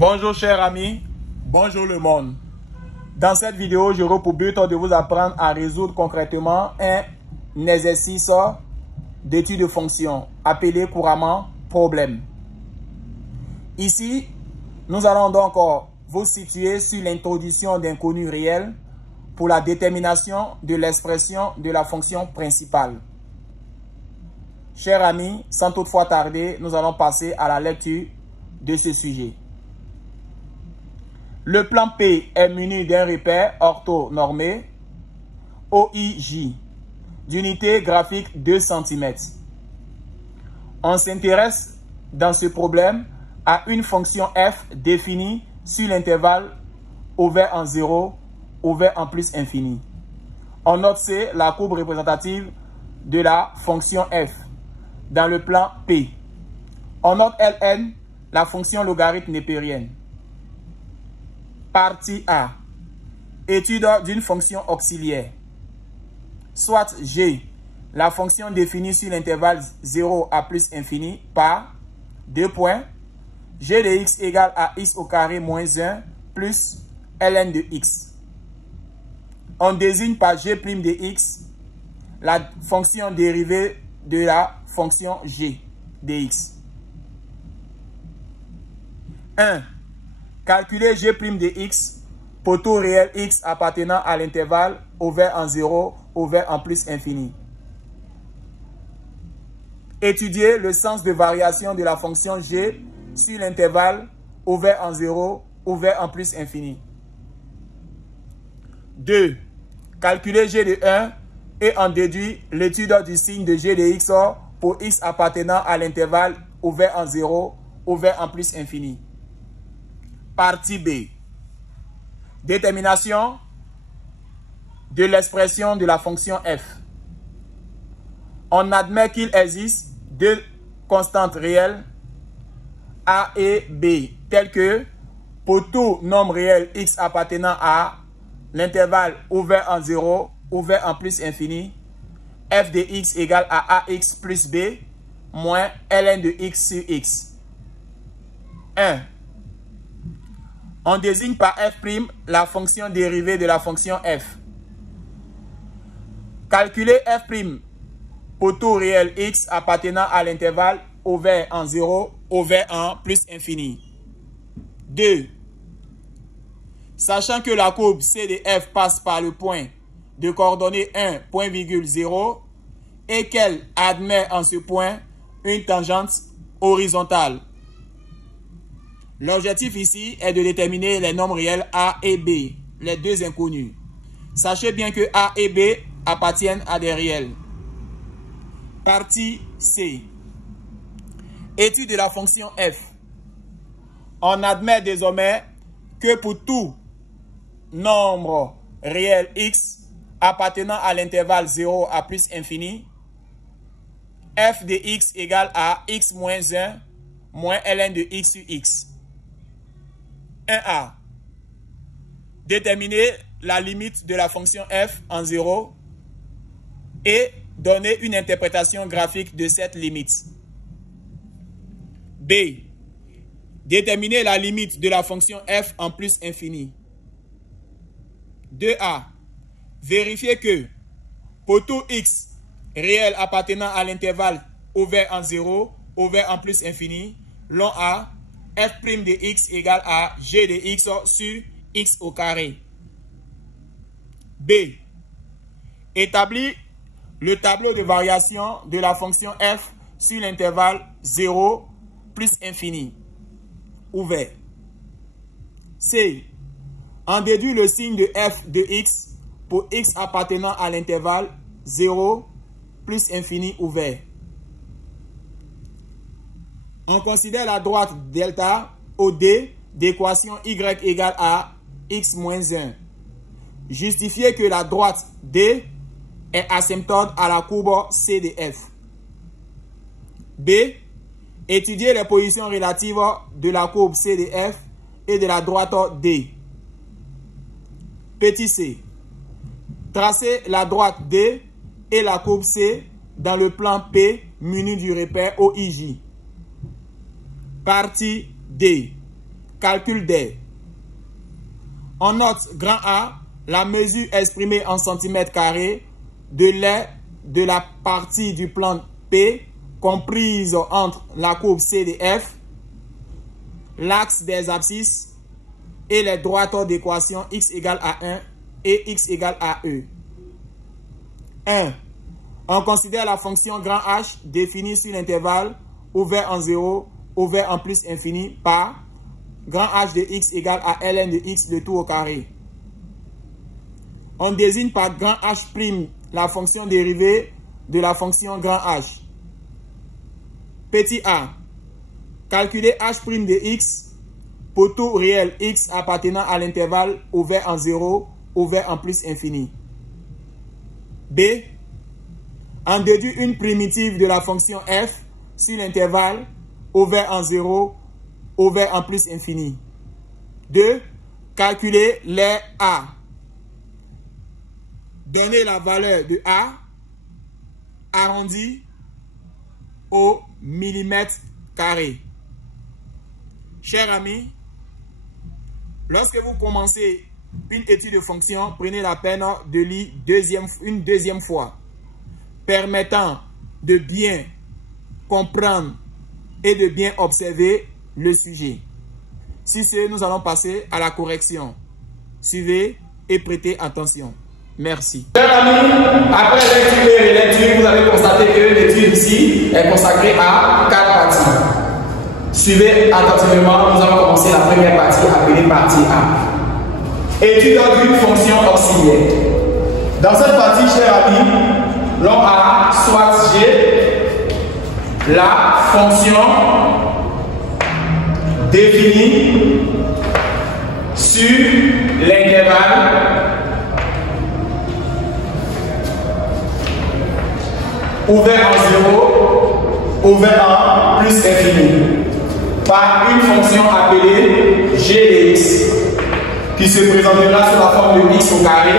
Bonjour chers amis, bonjour le monde. Dans cette vidéo, j'aurai pour but de vous apprendre à résoudre concrètement un exercice d'étude de fonction appelé couramment problème. Ici, nous allons donc vous situer sur l'introduction d'inconnus réels pour la détermination de l'expression de la fonction principale. Chers amis, sans toutefois tarder, nous allons passer à la lecture de ce sujet. Le plan P est muni d'un repère orthonormé OIJ d'unité graphique 2 cm. On s'intéresse dans ce problème à une fonction f définie sur l'intervalle ouvert en 0, ouvert en plus infini. On note C, la courbe représentative de la fonction f dans le plan P. On note Ln, la fonction logarithme népérienne. Partie A. Étude d'une fonction auxiliaire. Soit G, la fonction définie sur l'intervalle 0 à plus infini par 2 points. G de x égale à x au carré moins 1 plus ln de x. On désigne par g' de x la fonction dérivée de la fonction g de x. 1. Calculer g' de x pour tout réel x appartenant à l'intervalle ouvert en 0, ouvert en plus infini. Étudier le sens de variation de la fonction g sur l'intervalle ouvert en 0, ouvert en plus infini. 2. Calculer g de 1 et en déduire l'étude du signe de g de x pour x appartenant à l'intervalle ouvert en 0, ouvert en plus infini. Partie B. Détermination de l'expression de la fonction f. On admet qu'il existe deux constantes réelles A et B, telles que pour tout nombre réel x appartenant à l'intervalle ouvert en 0, ouvert en plus infini, f de x égale à ax plus b moins ln de x sur x. 1. On désigne par f' la fonction dérivée de la fonction f. Calculer f' pour tout réel x appartenant à l'intervalle ouvert en 0, ouvert en plus infini. 2. Sachant que la courbe C de f passe par le point de coordonnées 1, point virgule 0 et qu'elle admet en ce point une tangente horizontale. L'objectif ici est de déterminer les nombres réels A et B, les deux inconnus. Sachez bien que A et B appartiennent à des réels. Partie C. Étude de la fonction f. On admet désormais que pour tout nombre réel x appartenant à l'intervalle 0 à plus infini, f de x égale à x moins 1 moins ln de x sur x. 1a. Déterminer la limite de la fonction f en 0 et donner une interprétation graphique de cette limite. B. Déterminer la limite de la fonction f en plus infini. 2a. Vérifier que pour tout x réel appartenant à l'intervalle ouvert en 0, ouvert en plus infini, long a, f' de x égale à g de x sur x au carré. B. Établir le tableau de variation de la fonction f sur l'intervalle 0 plus infini, ouvert. C. En déduire le signe de f de x pour x appartenant à l'intervalle 0 plus infini, ouvert. On considère la droite delta OD d'équation y égale à x moins 1. Justifier que la droite D est asymptote à la courbe C de f. B. Étudier les positions relatives de la courbe C de f et de la droite D. Petit c. Tracer la droite D et la courbe C dans le plan P muni du repère OIJ. Partie D. calcul des. On note grand A, la mesure exprimée en centimètres carrés de la partie du plan P comprise entre la courbe CDF, l'axe des abscisses et les droiteurs d'équation x égale à 1 et x égale à E. 1. On considère la fonction grand H définie sur l'intervalle ouvert en 0, ouvert en plus infini par grand H de x égale à ln de x le tout au carré. On désigne par grand H' la fonction dérivée de la fonction grand H. Petit a. Calculer H' de x pour tout réel x appartenant à l'intervalle ouvert en 0, ouvert en plus infini. B. En déduire une primitive de la fonction f sur l'intervalle ouvert en 0, ouvert en plus infini. 2. Calculer les a. Donner la valeur de a arrondi au millimètre carré. Chers amis, lorsque vous commencez une étude de fonction, prenez la peine de lire une deuxième fois, permettant de bien comprendre et de bien observer le sujet. Si ce, nous allons passer à la correction. Suivez et prêtez attention. Merci. Chers amis, après lecture, vous avez constaté que l'étude ici est consacrée à 4 parties. Suivez attentivement, nous allons commencer la première partie appelée partie A. Étude d'une fonction auxiliaire. Dans cette partie, chers amis, l'on a soit G, la fonction définie sur l'intervalle ouvert en 0, ouvert en plus infini, par une fonction appelée g de x, qui se présentera sous la forme de x au carré,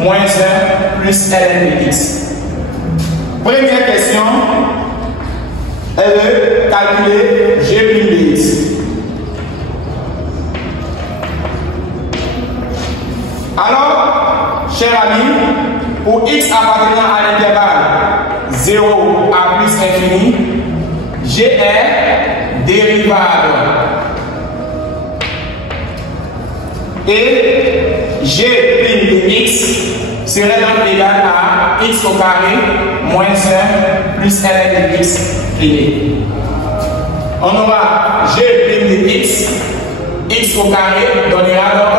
moins 1 plus ln de x. Première question est de calculer g' de x. Alors, chers amis, pour x appartenant à l'intervalle 0 à plus infini, g est dérivable. Et g' de x serait donc égal à x au carré moins 1 plus ln de x privé. On aura g' de x au carré donnera donc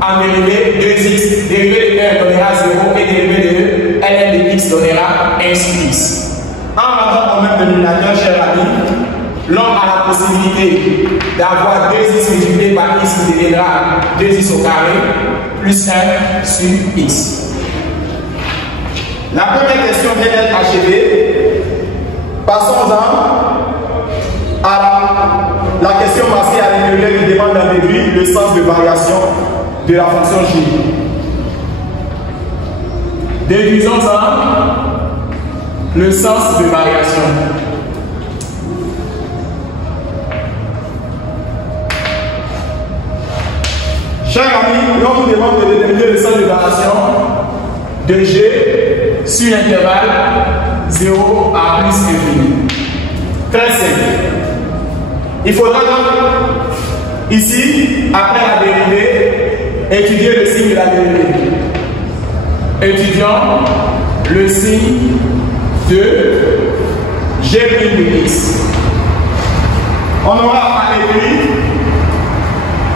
en dérivé 2x, dérivé de 1 donnera 0 et dérivé de ln de x donnera 1 sur x. En rentrant au même dénominateur, chers amis, l'on a la possibilité d'avoir 2x multiplié par x qui deviendra 2x au carré plus 1 sur x. La première question vient d'être achevée. Passons-en à la question masquée à l'intérieur qui demande d'en déduire le sens de variation de la fonction j. Déduisons-en le sens de variation. Chers amis, l'on nous demande de déterminer le sens de variation de g sur l'intervalle 0 à plus infini. Très simple. Il faudra donc, ici, après la dérivée, étudier le signe de la dérivée. Étudions le signe de g' de x. On aura à écrire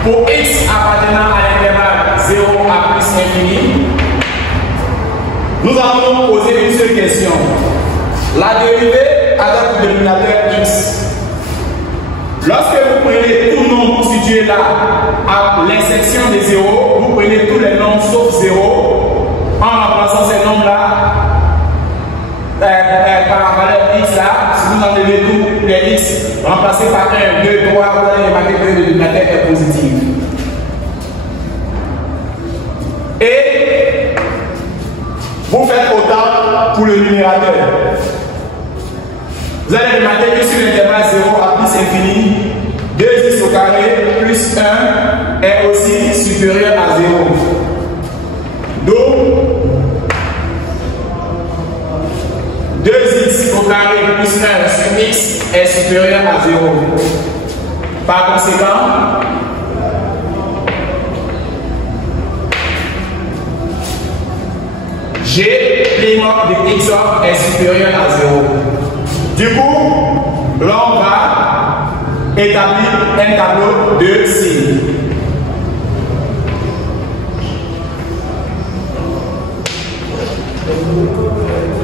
pour x appartenant à l'intervalle 0 à plus infini. Nous allons poser une seule question. La dérivée avec le dénominateur x. Lorsque vous prenez tout nombre constitué là à l'insertion des zéros, vous prenez tous les nombres sauf 0 en remplaçant ces nombres-là par la valeur x là. Si vous enlevez tous les x remplacés par 1, 2, 3, vous allez remarquer que le dénominateur est positif. Et vous faites autant pour le numérateur. Vous allez remarquer que sur l'intervalle 0 à plus infini, 2x au au carré plus 1 est aussi supérieur à 0. Donc, 2x au carré plus 1 sur x est supérieur à 0. Par conséquent, g' de x est supérieur à 0. Du coup, là on va établir un tableau de signes.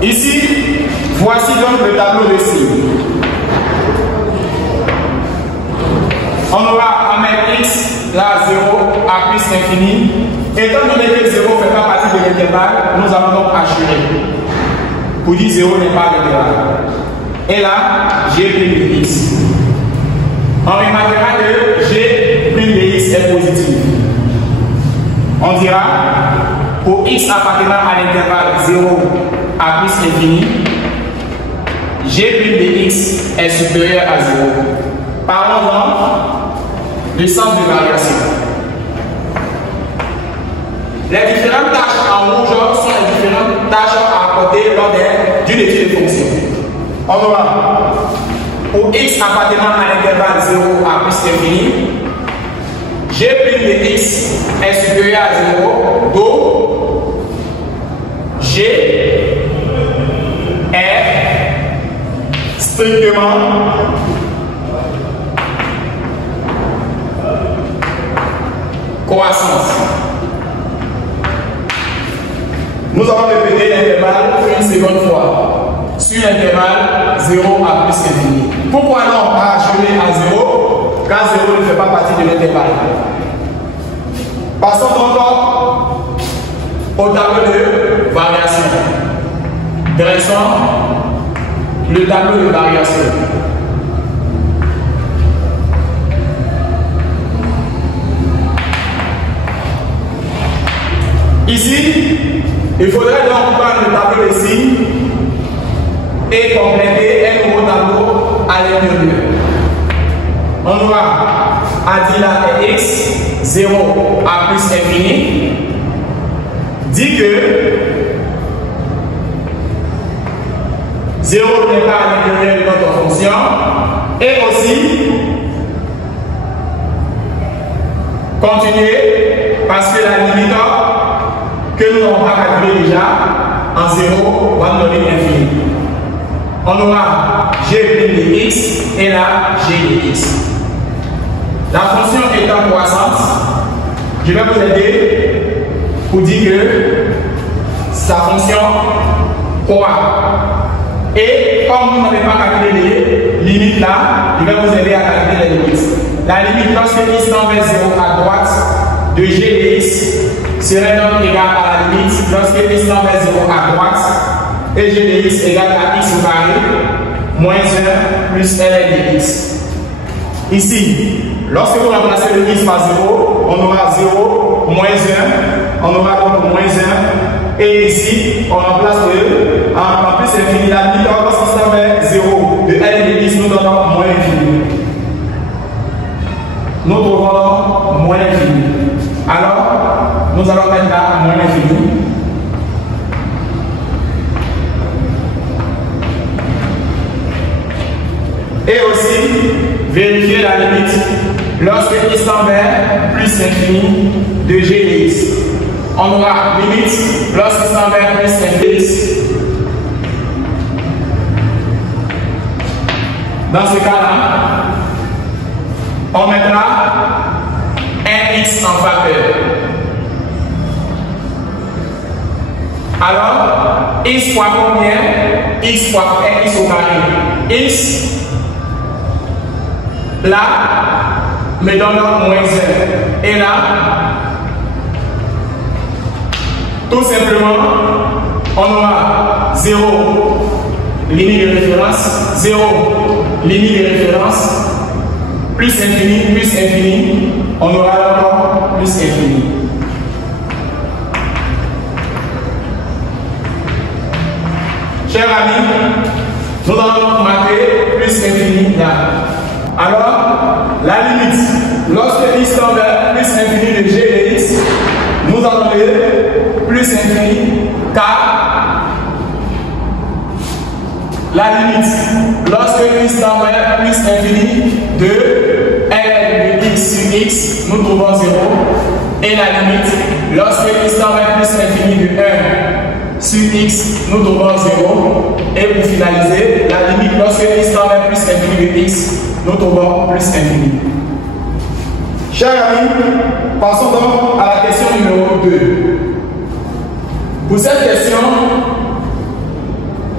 Ici, voici donc le tableau de signes. On aura à mettre x là 0 à plus infini. Étant donné que 0 ne fait pas partie de l'intervalle, nous allons donc assurer. Pour dire 0 n'est pas l'intervalle. Et là, g' de x. On remarquera que g' de x est positif. On dira, pour x appartenant à l'intervalle 0 à plus infini, g' de x est supérieur à 0. Parlons donc du sens de variation. Les différentes tâches en rouge sont les différentes tâches à apporter lors d'une étude de fonction. On aura pour x appartenant à l'intervalle 0 à plus infini, g' de x est supérieur à 0, donc g est strictement croissance. Nous allons répéter l'intervalle une seconde fois sur l'intervalle 0 à plus infini. Pourquoi non pas assurer à 0 quand 0 ne fait pas partie de l'intervalle? Passons donc au tableau de variation. Dressons le tableau de variation. Ici, il faudrait donc prendre le tableau de signes et compléter un nouveau tableau à l'intérieur. On aura Adila et x 0 à plus infini dit que 0 n'est pas à l'intérieur de notre fonction et aussi continuer parce que la limite que nous n'avons pas calculé déjà en 0 va nous donner l'infini. On aura g' de x et là g de x. La fonction étant croissante, je vais vous aider pour dire que sa fonction croît. Et comme vous n'avez pas calculé les limites là, je vais vous aider à calculer les limites. La limite lorsque x tend vers 0 à droite de g de x serait donc égal à la limite lorsque x tend vers 0 à droite et g de x égale à x au carré moins 1 plus ln de x. Ici, lorsque vous remplacez le x par 0, on aura 0 moins 1, on aura donc moins 1 et ici, on remplace le en plus infini la limite lorsqu'il tend vers 0 de ln de x nous donnons moins infini. Nous trouvons donc moins infini. Alors, nous allons mettre là moins infini. Et aussi, vérifier la limite lorsque x tend vers plus infini de g de x. On aura limite lorsque x tend vers plus infini de x. Dans ce cas-là, on mettra un x en facteur. Alors, x fois combien? X fois x au carré. X, là, me donne moins 1. Et là, tout simplement, on aura 0, limite de référence, 0, limite de référence, plus infini, on aura encore plus infini. Chers amis, nous allons donc marquer plus infini là. Alors, la limite lorsque x tend vers plus infini de g de x, nous avons le plus infini car la limite, lorsque x tend vers plus infini de ln de x sur x, nous trouvons 0. Et la limite, lorsque x tend vers plus infini de 1 sur x, nous trouvons 0. Et pour finaliser, la limite, lorsque x tend vers plus infini de x, nous trouvons plus infini. Chers amis, passons donc à la question numéro 2. Pour cette question,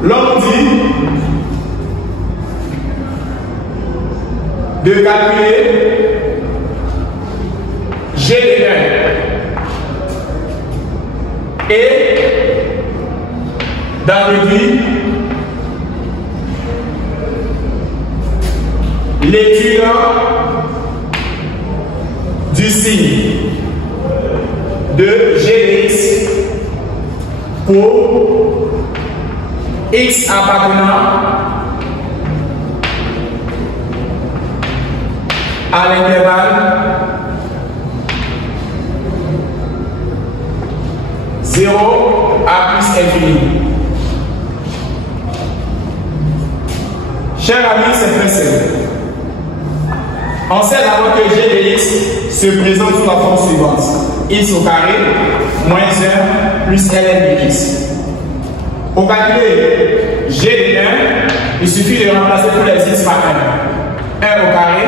l'on nous dit de calculer g de 1 et d'en réduire l'étude du signe de g de x pour x appartenant à l'intervalle 0 à plus infini. Chers amis, c'est très simple. On sait d'abord que g de x se présente sous la forme suivante: x au carré moins 1 plus ln de x. Pour calculer g de 1, il suffit de remplacer tous les x par 1. 1 au carré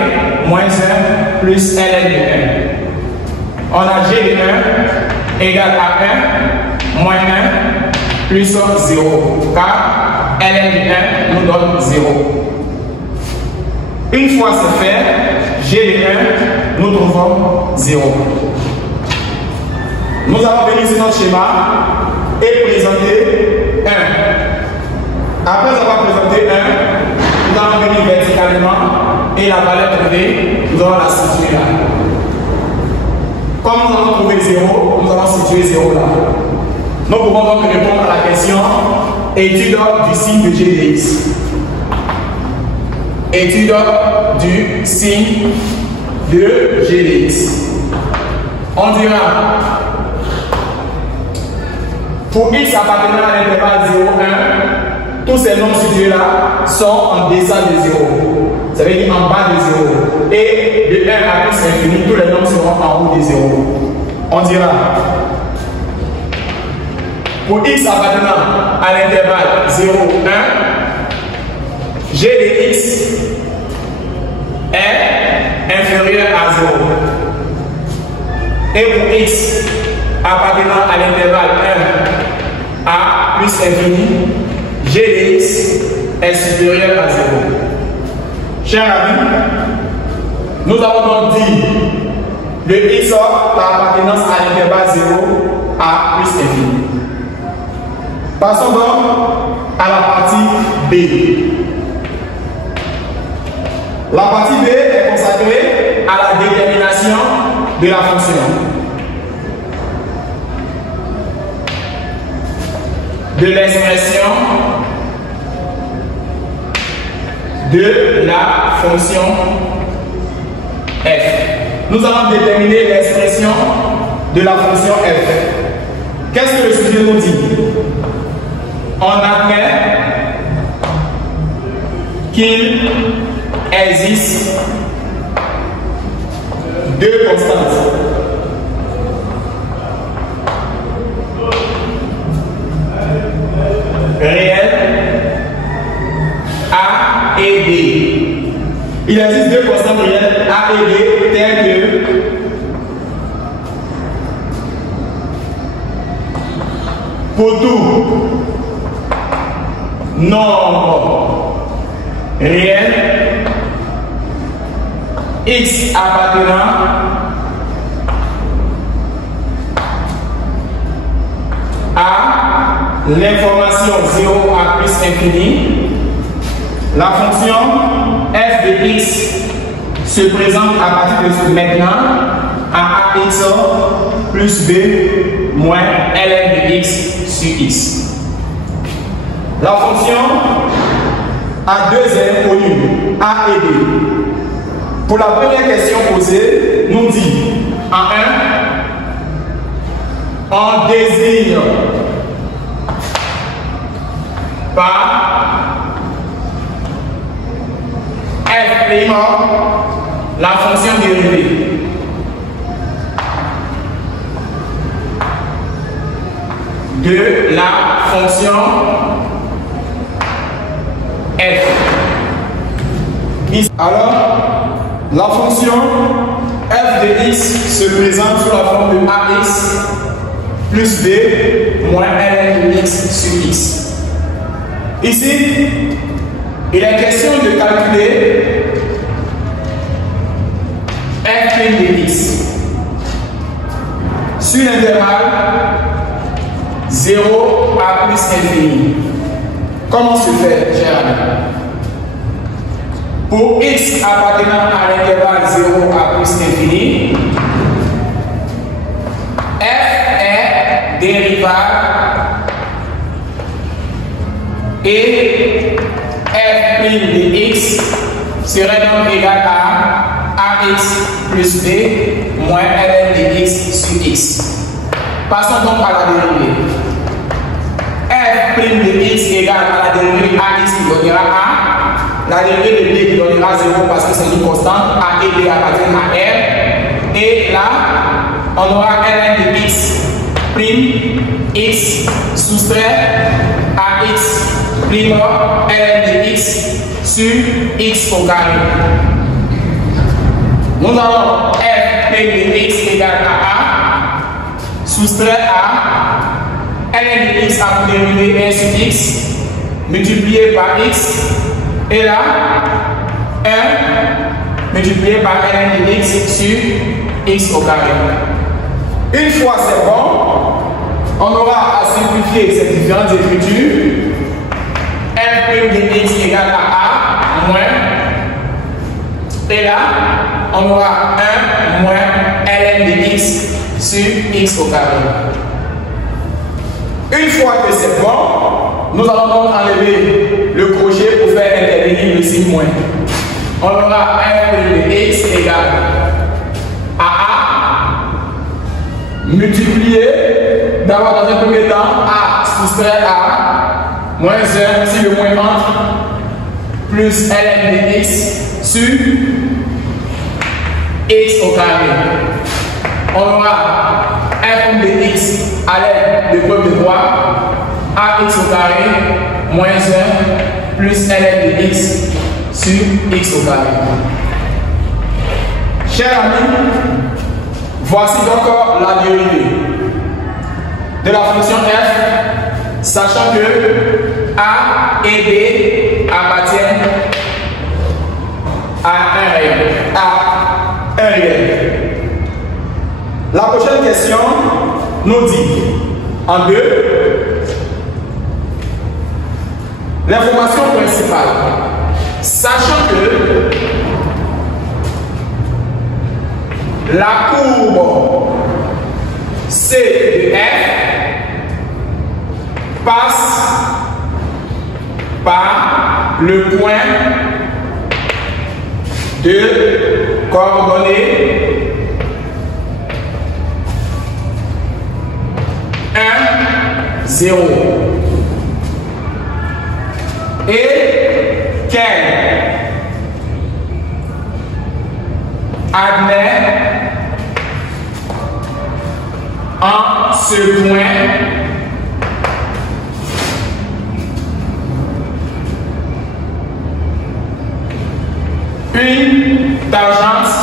moins 1 plus ln de 1. On a g de 1 égale à 1 moins 1 plus 0, car ln de 1 nous donne 0. Une fois c'est fait, g de 1, nous trouvons 0. Nous allons venir sur notre schéma et présenter 1. Après avoir présenté 1, nous allons venir verticalement et la valeur trouvée, nous allons la situer là. Comme nous allons trouver 0, nous allons situer 0 là. Nous pouvons donc répondre à la question étude du signe de g de x. Étude du signe de g de x. On dira pour x appartenant à l'intervalle 0, 1, tous ces nombres situés là sont en deçà de 0. Ça veut dire en bas de 0. Et de 1 à plus infini, tous les nombres seront en haut de 0. On dira pour x appartenant à l'intervalle 0, 1, g de x est inférieur à 0. Et pour x appartenant à l'intervalle 1 à plus infini, g de x est supérieur à 0. Chers amis, nous avons donc dit le x par appartenance à l'intervalle 0 à plus infini. Passons donc à la partie B. La partie B est consacrée à la détermination de la fonction. De l'expression de la fonction f. Nous allons déterminer l'expression de la fonction f. Qu'est-ce que le sujet nous dit? On admet qu'il existe deux constantes. Réelles A et B. Il existe deux constantes réelles A et B telles que pour tout nombre réel x appartenant à l'information 0 à plus infini, la fonction f de x se présente à partir de maintenant à ax plus b moins ln de x sur x. La fonction a deux inconnus, a et b. Pour la première question posée, nous dit en 1, on désigne par f' la fonction dérivée. De la fonction f. Alors, la fonction f de x se présente sous la forme de ax plus b moins ln de x sur x. Ici, il est question de calculer f' de x sur l'intervalle 0 à plus infini. Comment se fait, cher ami? Pour x appartenant à l'intervalle 0 à plus infini, f est dérivable et f' de x serait donc égal à ax plus b moins ln de x sur x. Passons donc à la dérivée. F' de x égale à la dérivée ax qui donnera a. La dérivée de b qui donnera 0 parce que c'est une constante. A et b appartiennent à r. Et là, on aura ln de x prime x soustrait ax prime ln de x sur x au carré. Nous avons f' de x égale à a. Soustrait à ln de x à dérivé 1 sur x multiplié par x et là 1 multiplié par ln de x sur x au carré. Une fois c'est bon, on aura à simplifier ces différentes écritures. f' de x égale à a moins et là on aura 1 moins ln de x sur x au carré. Une fois que c'est bon, nous allons donc enlever le crochet pour faire intervenir le signe moins. On aura f' de x égale à a multiplié d'abord dans un premier temps a soustrait à moins 1 si le moins entre plus ln de x sur x au carré. On aura f' de x à l'aide de preuve de droit, ax au carré moins 1 plus ln de x sur x au carré. Chers amis, voici donc la dérivée de la fonction f, sachant que a et b appartiennent à un réel. La prochaine question nous dit en 2 l'information principale. Sachant que la courbe C de f passe par le point de coordonnées 1, 0 et qu'elle admet en ce point une tangente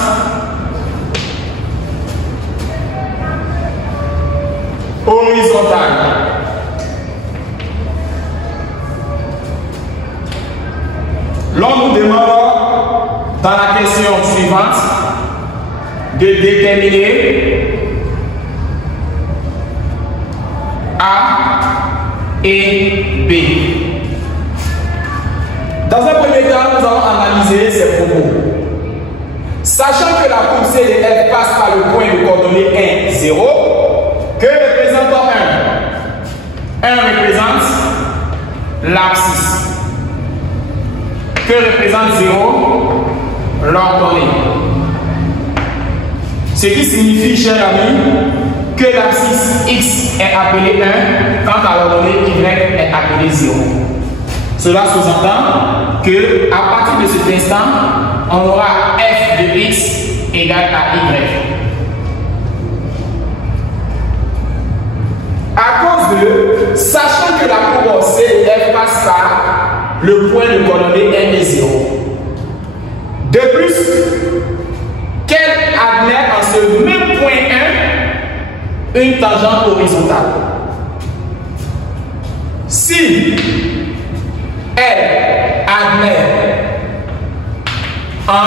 horizontale. L'on nous demande dans la question suivante de déterminer A et B. Dans un premier temps, nous allons analyser ces propos. Sachant que la courbe C de F passe par le point de coordonnée 1, 0, que représente 1? 1 représente l'abscisse. Que représente 0? L'ordonnée. Ce qui signifie, chers amis, que l'abscisse x est appelée 1 quand la coordonnée y est appelée 0. Cela sous-entend que à partir de cet instant, on aura f de x égale à y. À cause de, sachant que la courbe C et F passe par le point de coordonnée M est 0. De plus, qu'elle admet en ce même point 1 une tangente horizontale. Si elle admet en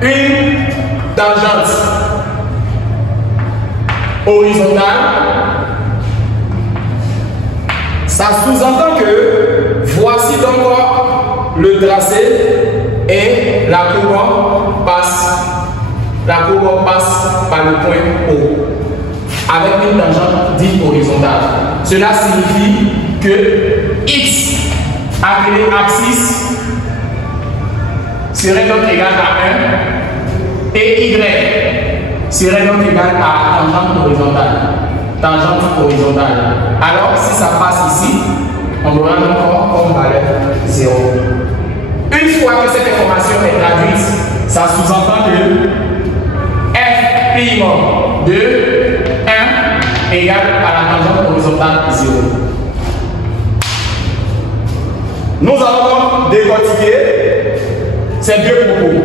1 une tangente horizontale, ça sous-entend que voici donc le tracé et la courbe passe par le point O avec une tangente dite horizontale. Cela signifie que x appelé abscisse serait donc égal à 1 et y serait donc égal à tangente horizontale. Tangente horizontale. Alors, si ça passe ici, on aura encore comme valeur 0. Une fois que cette information est traduite, ça sous-entend que f' de 1 égale à la tangente horizontale 0. Nous allons décortiquer ces deux propos.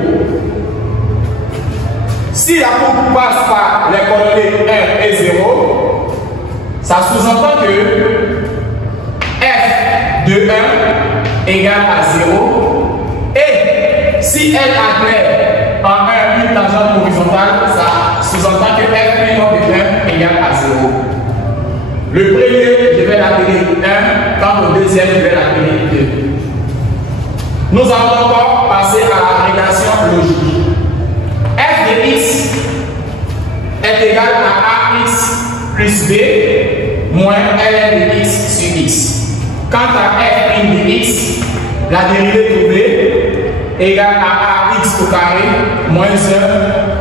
Si la courbe passe par les coordonnées 1 et 0, ça sous-entend que f de 1 égale à 0. Et si elle admet en 1 une tangente horizontale, ça sous-entend que f' de 1 égale à 0. Le premier, je vais l'appeler 1, quand le deuxième, je vais l'appeler 2. Nous allons encore passer à la régulation logique. F de x est égal à ax plus b moins ln de x sur x. Quant à f' de x, la dérivée doublée est égale à ax au carré moins 1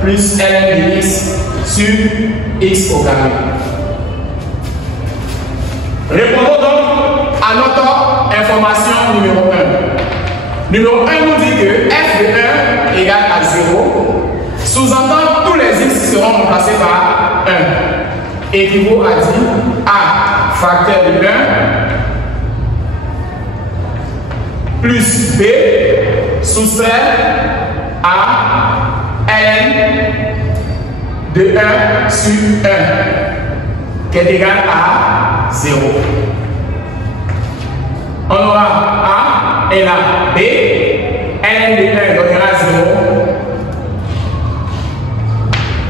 plus ln de x sur x au carré. Répondons donc à notre information numéro 1. Numéro 1 nous dit que f de 1 égale à 0. Sous-entend tous les x seront remplacés par 1. Équivaut à dire a facteur de 1 plus b soustrait à ln de 1 sur 1 qui est égal à 0. On aura a et là b, ln de 1 donnera 0.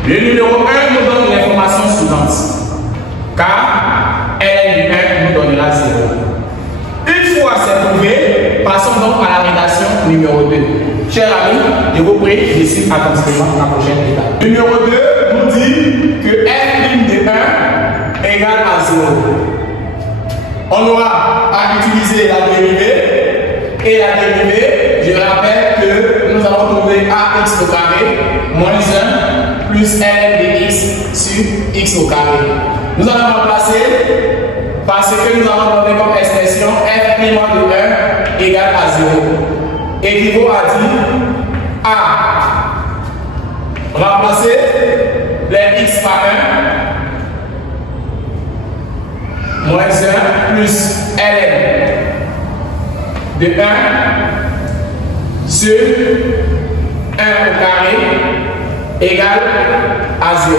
Le numéro 1 nous donne l'information suivante, car ln de 1 nous donnera 0. Une fois c'est prouvé, passons donc à la rédaction numéro 2. Chers amis, je vous prie de suivre attentivement la prochaine étape. Numéro 2 nous dit que f' de 1 égale à 0. On aura à utiliser la dérivée, et la dérivée, je rappelle que nous allons trouver ax au carré moins 1 plus ln de x sur x au carré. Nous allons remplacer par ce que nous allons donner comme expression f' de 1 égale à 0. Équivaut à dire a remplacer les x par 1 moins 1 plus ln de 1 sur 1 au carré égale à 0.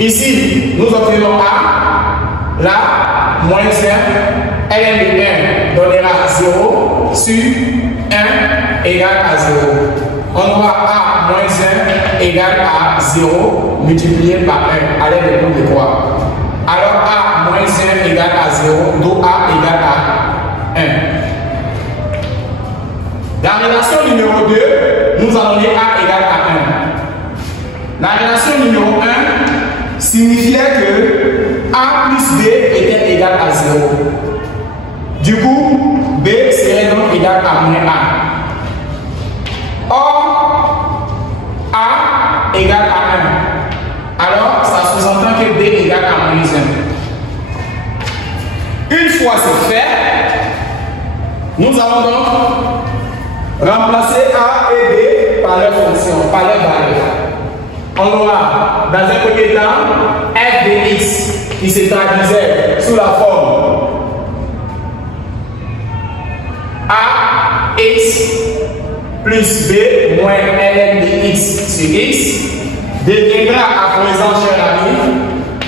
Ici, nous obtenons A, là, moins 1, ln de 1 donnera 0 sur 1 égale à 0. On voit A moins 1 égale à 0 multiplié par 1 à l'aide de cours de croix. Alors A moins 1 égale à 0, donc A égale à 1. La relation numéro 2, nous allons dire A égale à 1. La relation numéro 1 signifiait que A plus B était égal à 0. Du coup, B serait égale à moins A. Or, A égale à 1. Alors, ça sous-entend que B égale à moins 1. Une fois c'est fait, nous allons donc remplacer A et B par leur fonction, par leur valeur. On aura dans un premier temps f de x qui se traduisait sous la forme ax plus b moins ln de x sur x deviendra à présent, cher ami,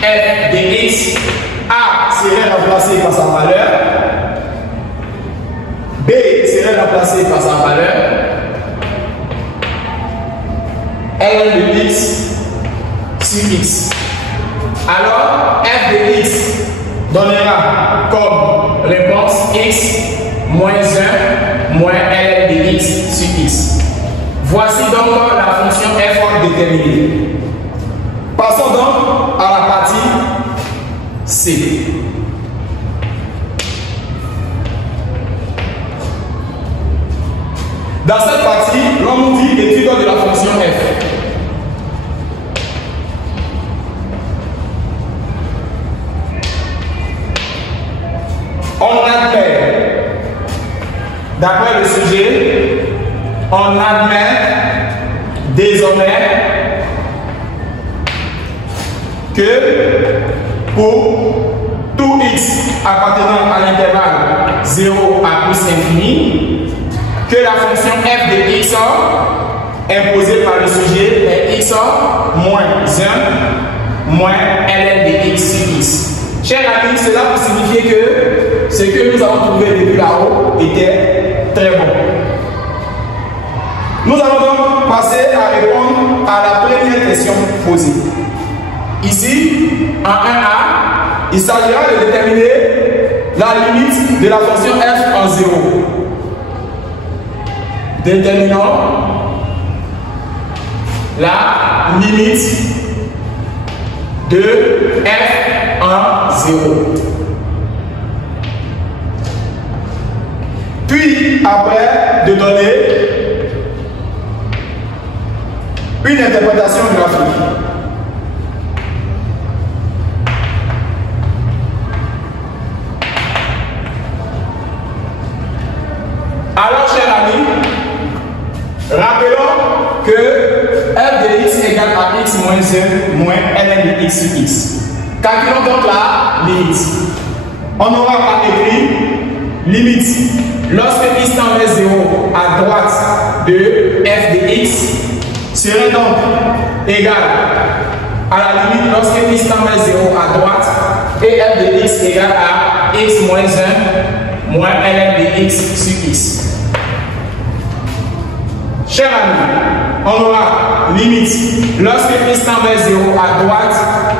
f de x. A serait remplacé par sa valeur, b serait remplacé par sa valeur, ln de x sur x. Alors, f de x donnera comme réponse x moins 1 moins ln de x sur x. Voici donc la fonction f déterminée. Passons donc à la partie C. Dans cette partie, l'on nous dit étude de la fonction f. On admet, d'après le sujet, on admet désormais que pour tout x appartenant à l'intervalle 0 à plus infini, que la fonction f de x imposée par le sujet est x moins 1 moins ln de x sur x. Chers amis, cela peut signifier que ce que nous avons trouvé depuis là-haut était très bon. Nous allons donc passer à répondre à la première question posée. Ici, en 1A, il s'agira de déterminer la limite de la fonction f en 0. Déterminons la limite de f en 0. Puis, après, de donner une interprétation graphique. Alors, chers amis, rappelons que f de x égale à x moins 1 moins ln de x sur x. Calculons donc la limite. On aura à écrire limite lorsque x tend vers 0 à droite de f de x serait donc égal à la limite lorsque x tend vers 0 à droite et f de x égale à x moins 1 moins ln de x sur x. Chers amis, on aura limite lorsque x tend vers 0 à droite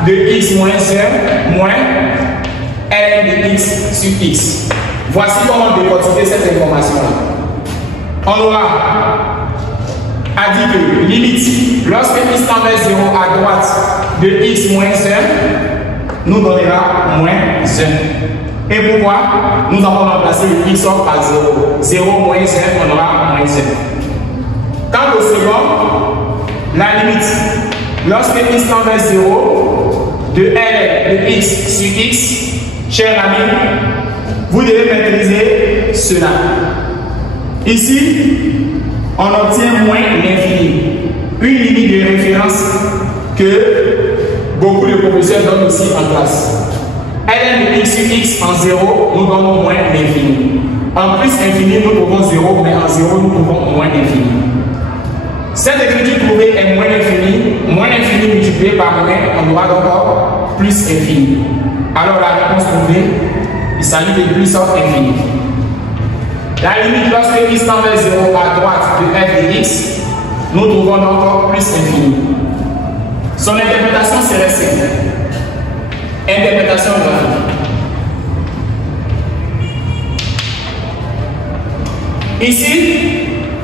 de x moins 1 moins ln de x sur x. Voici comment décortiquer cette information-là. On aura a dit que limite lorsque x tend vers 0 à droite de x moins 1 nous donnera moins 1. Et pourquoi? Nous avons remplacé le x par 0. 0 moins 1, on aura moins 1. Quant au second, la limite lorsque x tend vers 0 de l de x sur x, chers amis, vous devez maîtriser cela. Ici, on obtient moins l'infini, une limite de référence que beaucoup de professeurs donnent aussi en classe. ln de x sur x en 0 nous donne moins l'infini. En plus infini, nous trouvons 0, mais en 0, nous trouvons moins l'infini. Cette écriture trouvée est moins l'infini multiplié par moins, on aura donc plus infini. Alors la réponse trouvée, il s'agit de plus infini. La limite lorsque x tend vers 0 à droite de f de x, nous trouvons encore plus infini. Son interprétation serait simple. Interprétation graphique. Ici,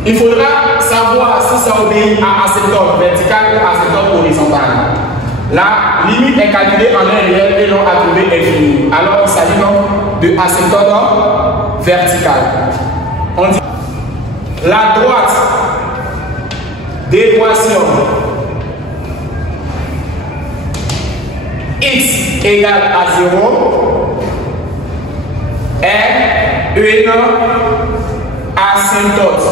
il faudra savoir si ça obéit à asymptote vertical ou asymptote horizontal. La limite est calculée en un réel et l'on a trouvé infini. Alors, il s'agit donc de asymptote vertical. On dit la droite d'équation x égale à 0 est une asymptote.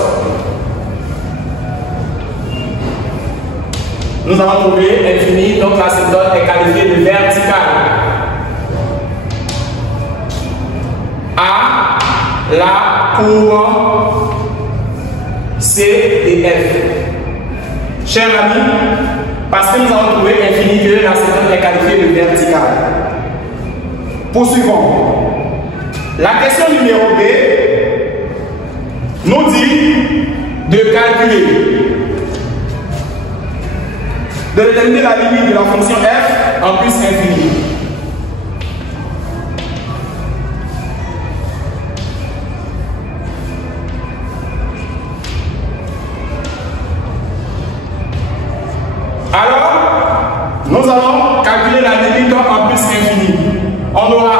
Nous allons trouver infini, donc l'asymptote est qualifiée de verticale. A la courbe C et F. Chers amis, parce que nous avons trouvé infini que l'asymptote est qualifiée de verticale. Poursuivons. La question numéro B nous dit de calculer, de déterminer la limite de la fonction f en plus infini. Alors, nous allons calculer la limite en plus infini. On aura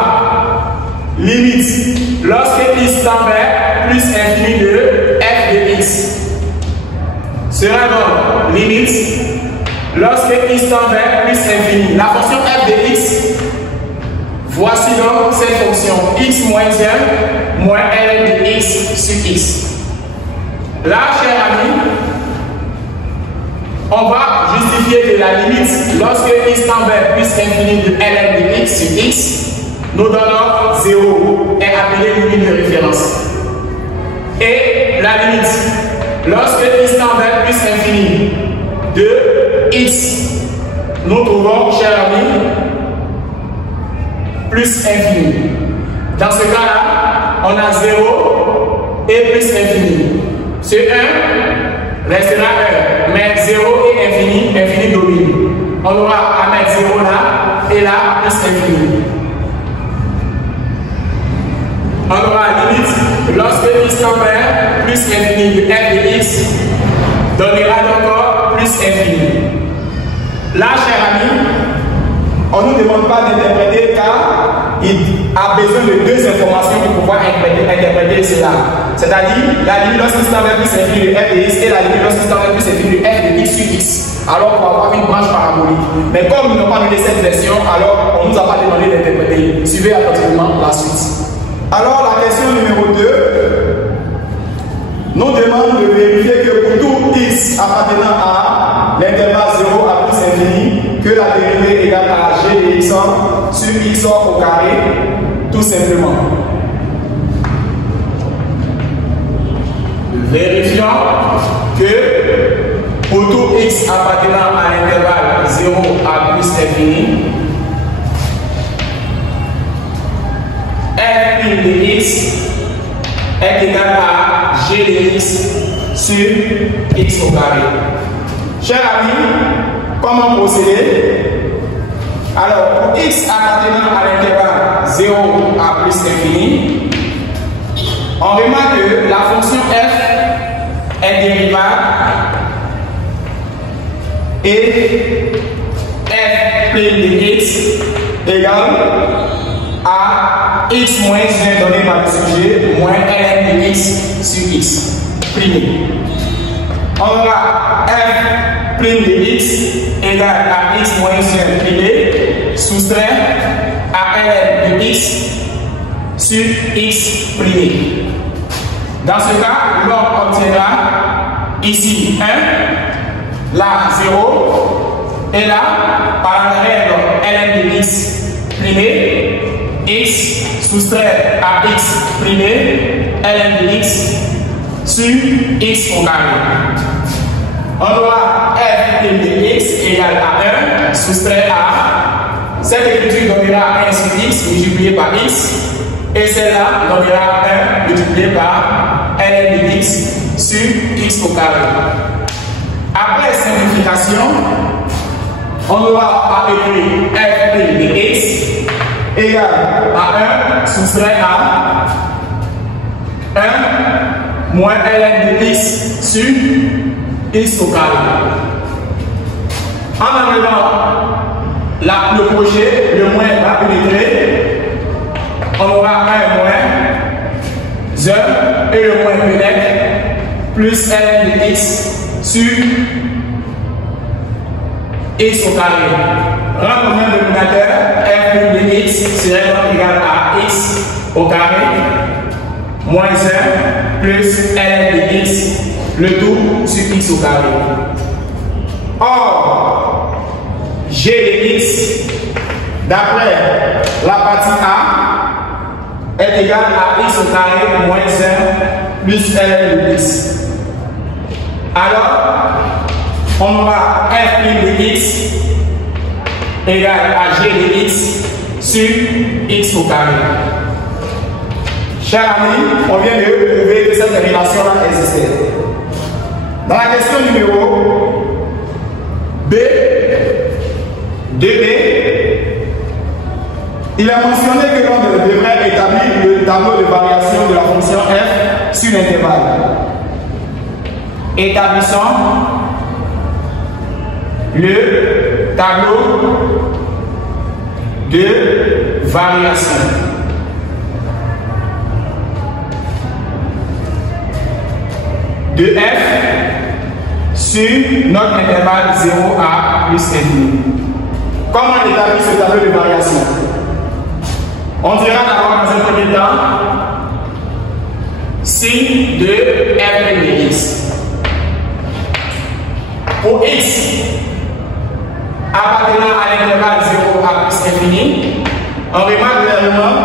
limite lorsque x tend vers plus infini de f de x. Sera donc limite lorsque x tend vers plus infini. La fonction f de x, voici donc cette fonction x moins 1 moins ln de x sur x. Là, chers amis, on va justifier que la limite lorsque x tend vers plus infini de ln de x sur x nous donnons 0 est appelée limite de référence. Et la limite lorsque x tend vers plus infini de x, nous trouvons, chers amis, plus infini. Dans ce cas-là, on a 0 et plus infini. Ce 1 restera 1, mais 0 et infini, infini domine. On aura à mettre 0 là et là plus infini. On aura la limite lorsque x tend vers plus infini de f de x donnera encore plus infini. Là, chers amis, on ne nous demande pas d'interpréter car il a besoin de deux informations pour pouvoir interpréter cela. C'est-à-dire la limite lorsqu'il tend vers plus infini de f de x et la limite lorsqu'il tend vers plus infini de f de x sur x. Alors on va avoir une branche parabolique. Mais comme ils n'ont pas donné cette version, alors on ne nous a pas demandé d'interpréter. Suivez attentivement la suite. Alors la question numéro 2 nous demande de vérifier que pour tout x appartenant à l'intervalle 0 à plus infini, que la dérivée égale à g de x sur x au carré, tout simplement. Vérifions que pour tout x appartenant à l'intervalle 0 à plus infini, f' de x est égal à g de x sur x au carré. Chers amis, comment procéder? Alors, pour x appartenant à l'intervalle 0 à plus infini, on remarque que la fonction f est dérivable et f' de x égale à x moins 1 donné par le sujet moins ln de x sur x primé. On aura f' de x égale à x moins 1 primé soustrait à ln de x sur x primé. Dans ce cas, l'on obtiendra ici 1, là 0, et là, par la règle ln de x primé, x soustrait à x primé, ln de x sur x au carré. On aura f' de x égale à 1 soustrait à, cette écriture donnera 1 sur x multiplié par x, et celle-là donnera 1 multiplié par ln de x sur x au carré. Après simplification, on aura à écrire f' de x égale à 1 soustrait à 1 moins ln de x sur x au carré. En enlevant le projet, le moins va pénétrer, on aura 1 moins 1 et le moins plus ln de x sur x au carré. Rendre au même dénominateur, f' de x serait donc égal à x au carré moins 1 plus ln de x, le tout sur x au carré. Or, g de x, d'après la partie A, est égal à x au carré moins 1 plus ln de x. Alors, on aura f' de x égale à g de x sur x au carré. Chers amis, on vient de prouver que cette relation-là existait. Dans la question numéro B, 2b, il est mentionné que l'on devrait établir le tableau de variation de la fonction f sur l'intervalle. Établissons le tableau de variation. De f sur notre intervalle 0 à plus infini. Comment on établit ce tableau de variation? On dira d'abord dans un premier temps signe de f de x. Pour x appartenant à l'intervalle 0 à plus infini, on remarque clairement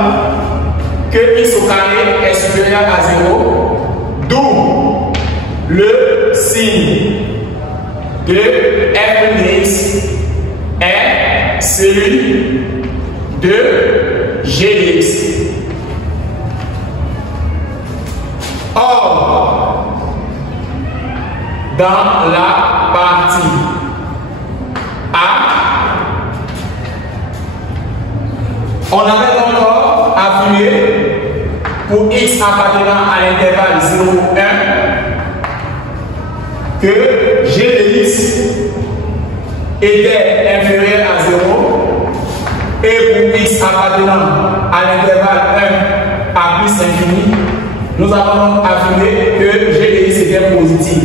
que x au carré est supérieur à 0, d'où le signe de f de x est celui de g de x. Or, dans la partie A, on avait encore affirmé pour x appartenant à l'intervalle 0, 1 que g de x était inférieur à 0 et pour x appartenant à l'intervalle 1 à plus infini, nous avons affirmé que g de x était positif.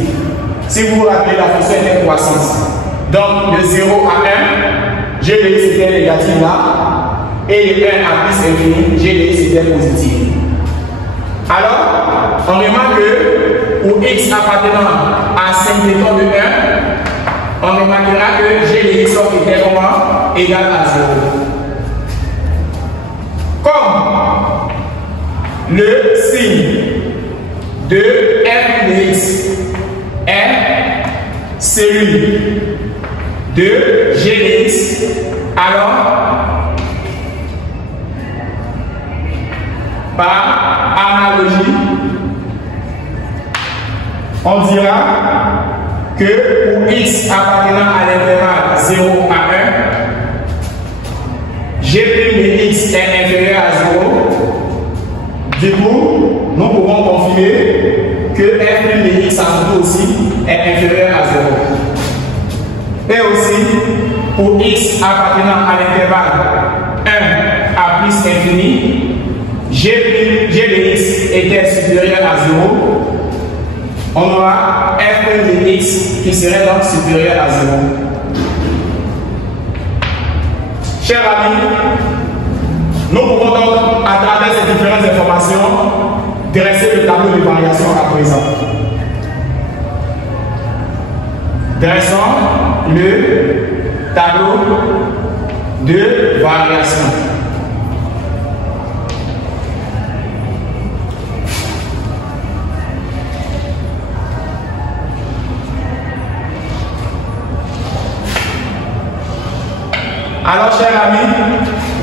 Si vous vous rappelez, la fonction était croissance. Donc de 0 à 1, g de x était négatif là, et de 1 à plus infini, g de x était positif. Alors, on remarque que pour x appartenant à 5 de 1, on remarquera que g de x était comment? Égal à 0. Comme le signe de f de x est celui de g de x, alors par analogie, on dira que pour x appartenant à l'intervalle 0 à 1, g' de x est inférieur à 0. Du coup, nous pouvons confirmer que f' de x à nouveau aussi est inférieur à 0. Et aussi, pour x appartenant à l'intervalle 1 à plus infini, g de x était supérieur à 0, on aura f' de x qui serait donc supérieur à 0. Chers amis, nous pouvons donc, à travers ces différentes informations, dresser le tableau de variation à présent. Dressons le tableau de variation. Alors, chers amis,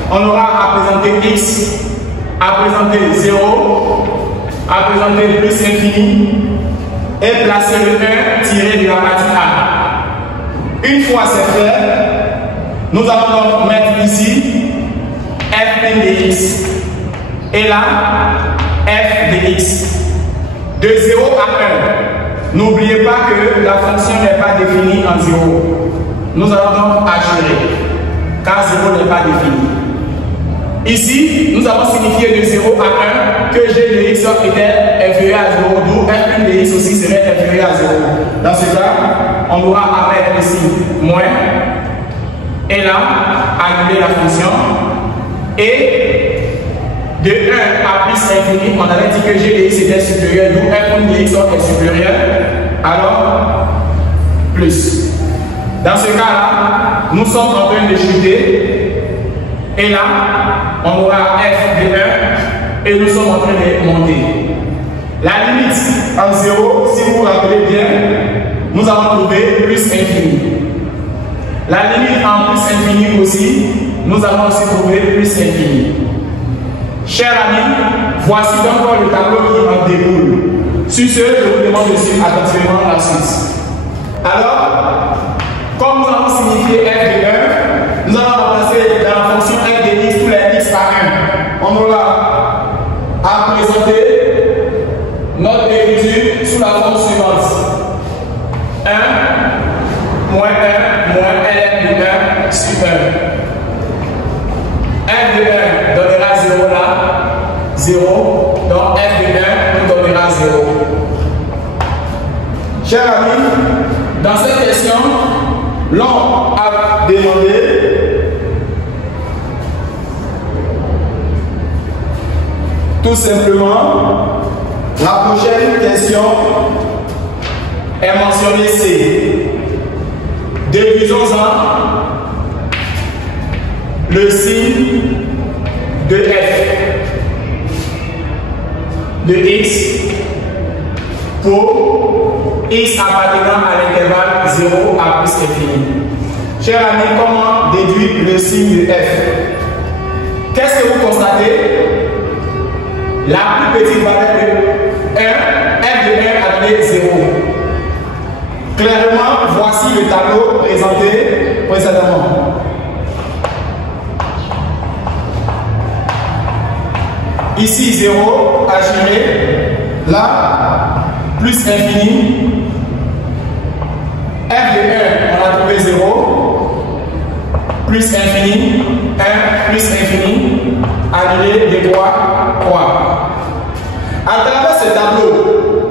on aura à présenter x, à présenter 0, à présenter plus infini et placer le 1 tiré de la partie A. Une fois c'est fait, nous allons donc mettre ici f' de x et là f de x. De 0 à 1, n'oubliez pas que la fonction n'est pas définie en 0. Nous allons donc agirer, car 0 n'est pas défini. Ici, nous avons signifié de 0 à 1 que g de x était inférieur à 0, d'où f' de x aussi serait inférieur aura à mettre ici moins. Et là, annuler la fonction. Et de 1 à plus infini, on avait dit que g de x était supérieur, d'où 1 de x est supérieur. Alors, plus. Dans ce cas-là, nous sommes en train de chuter. Et là, on aura f de 1 et nous sommes en train de monter. La limite en 0, si vous vous rappelez bien, nous avons trouvé plus infini. La limite en plus infini aussi, nous avons aussi trouvé plus infini. Chers amis, voici donc le tableau qui en déroule. Sur ce, je vous demande de suivre attentivement la suite. Alors, comme nous avons signifié f de 1, nous allons remplacer dans la fonction f de x tous les x par 1. On aura à présenter notre écriture sous la forme suivante. 1 moins 1 moins ln de 1 sur 1. f de 1 donnera 0 là, 0. Donc f de 1 nous donnera 0. Chers amis, dans cette question, l'on a demandé tout simplement la prochaine question est mentionnée C. Divisons-en le signe de f de x pour x appartenant à l'intervalle 0 à plus infini. Chers amis, comment déduire le signe de f? Qu'est-ce que vous constatez? La plus petite valeur de 1, f de 1 a donné 0. Clairement, voici le tableau présenté précédemment. Ici 0 à gérer, là plus infini, f de 1 on a trouvé 0, plus infini, 1 plus infini, annulé de 3. À travers ce tableau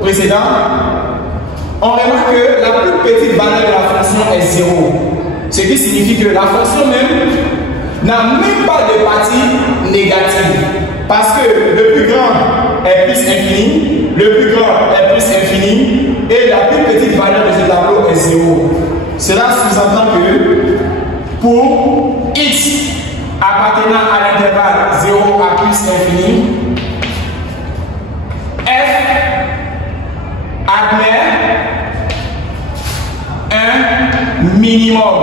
précédent, on remarque que la plus petite valeur de la fonction est 0. Ce qui signifie que la fonction même n'a même pas de partie négative. Parce que le plus grand est plus infini, le plus grand est plus infini, et la plus petite valeur de ce tableau est 0. Cela sous-entend que pour x appartenant à l'intervalle 0 à plus infini, f admet un minimum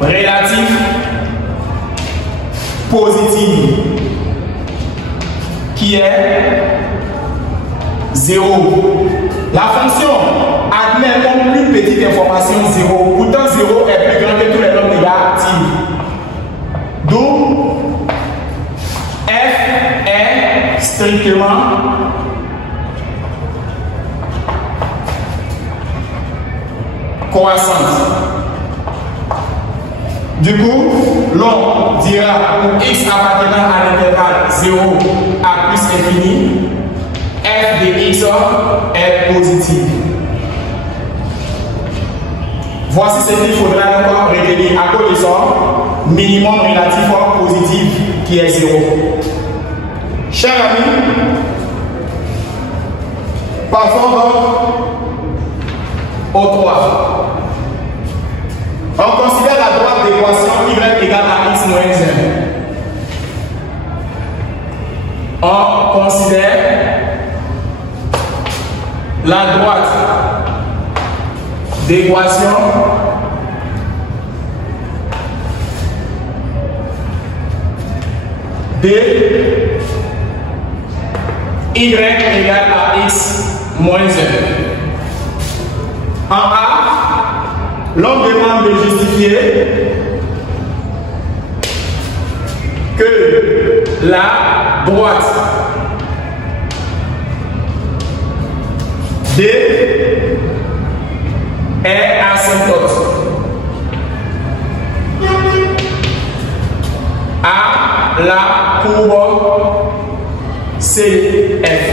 relatif positif qui est 0. La fonction admet comme plus petite information 0. Pourtant 0 est plus grand que tous les nombres négatifs. D'où f est strictement croissante. Du coup, l'on dira pour x appartenant à l'intervalle 0 à plus infini, f de x est positif. Voici ce qu'il faudra encore retenir à cause de son minimum relatif positif qui est 0. Chers amis, passons donc au 3. On considère la droite d'équation y égale à x moins 1. On considère la droite d'équation de y égale à x moins 1. En A, l'on demande de justifier que la droite D est asymptote à la courbe CF.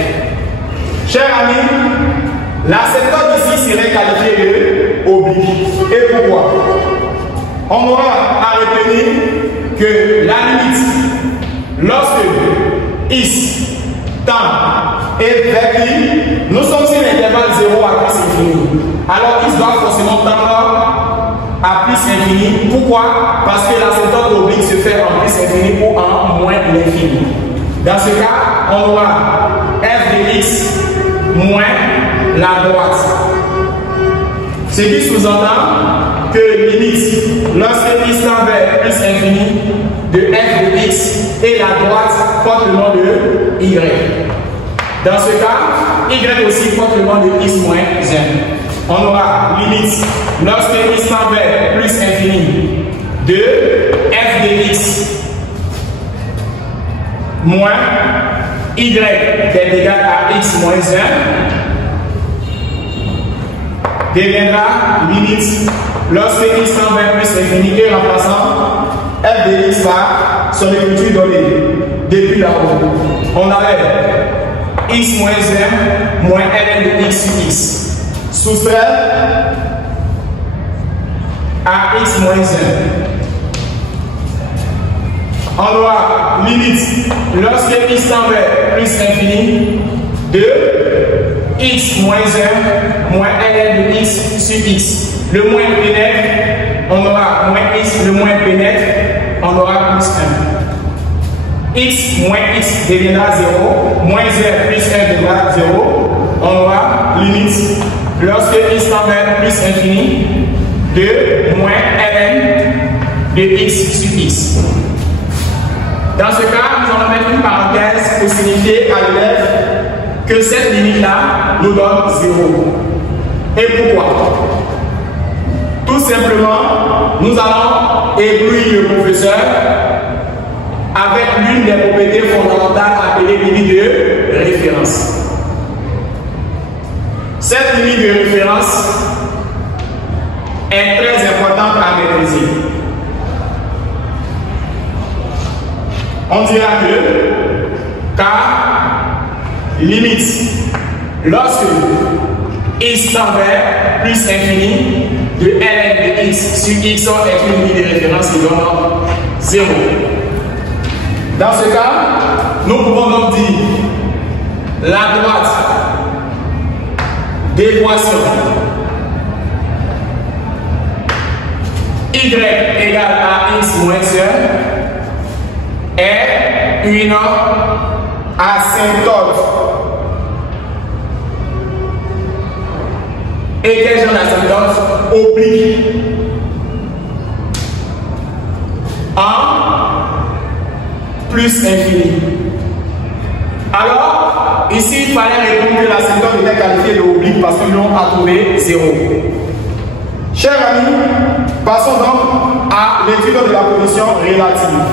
Chers amis, L'asymptote ici serait qualifié de oblique. Et pourquoi? On aura à retenir que la limite, lorsque x tend et vers i, nous sommes sur l'intervalle 0 à plus infini. Alors x doit forcément tendre à plus infini. Pourquoi? Parce que l'asymptote oblique se fait en plus infini ou en moins l'infini. Dans ce cas, on aura f de x moins la droite. Ce qui sous-entend que limite, lorsque x tend vers plus infini, de f de x et la droite porte le nom de y. Dans ce cas, y aussi porte le nom de x moins 1. On aura limite, lorsque x tend vers plus infini, de f de x moins y est égal à x moins 1 deviendra limite lorsque x tend vers plus infini et remplaçant f de x par son écriture donnée depuis là-haut. On avait x moins 1 moins ln de x sur x. Soustrait à x moins 1. On aura limite lorsque x tend vers plus infini de x moins 1 moins ln de x sur x. Le moins pénètre, on aura moins x, le moins pénètre, on aura plus 1. X moins x deviendra 0, moins 1 plus 1 deviendra 0. On aura limite lorsque x tend vers plus infini de moins ln de x sur x. Dans ce cas, nous allons mettre une parenthèse pour signifier à l'élève que cette limite-là nous donne 0. Et pourquoi? Tout simplement, nous allons éblouir le professeur avec l'une des propriétés fondamentales appelée limite de référence. Cette limite de référence est très importante à maîtriser. On dira que car limite lorsque x tend vers plus infini de ln de x sur x est une limite de référence qui donne 0. Dans ce cas, nous pouvons donc dire la droite d'équation y égale à x moins 1 est une asymptote. Et quel genre d'asymptote? Oblique. En plus infini. Alors, ici, il fallait répondre que l'asymptote était qualifiée de oblique parce qu'ils l'ont à trouver 0. Chers amis, passons donc à l'étude de la position relative.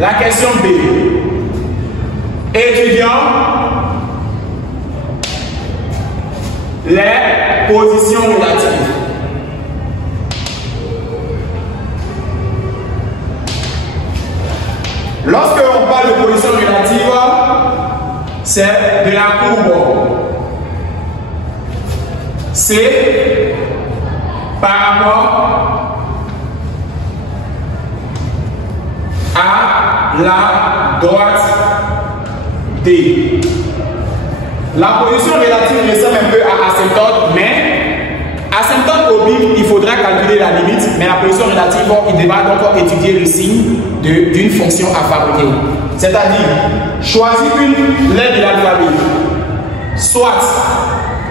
La question B. Étudions les positions relatives. Lorsque on parle de position relative, c'est de la courbe C par rapport à la droite D. La position relative ressemble un peu à asymptote, mais asymptote oblique, il faudra calculer la limite, mais la position relative, il devra donc étudier le signe d'une fonction à fabriquer. C'est-à-dire, choisir une lettre de l'alphabet, soit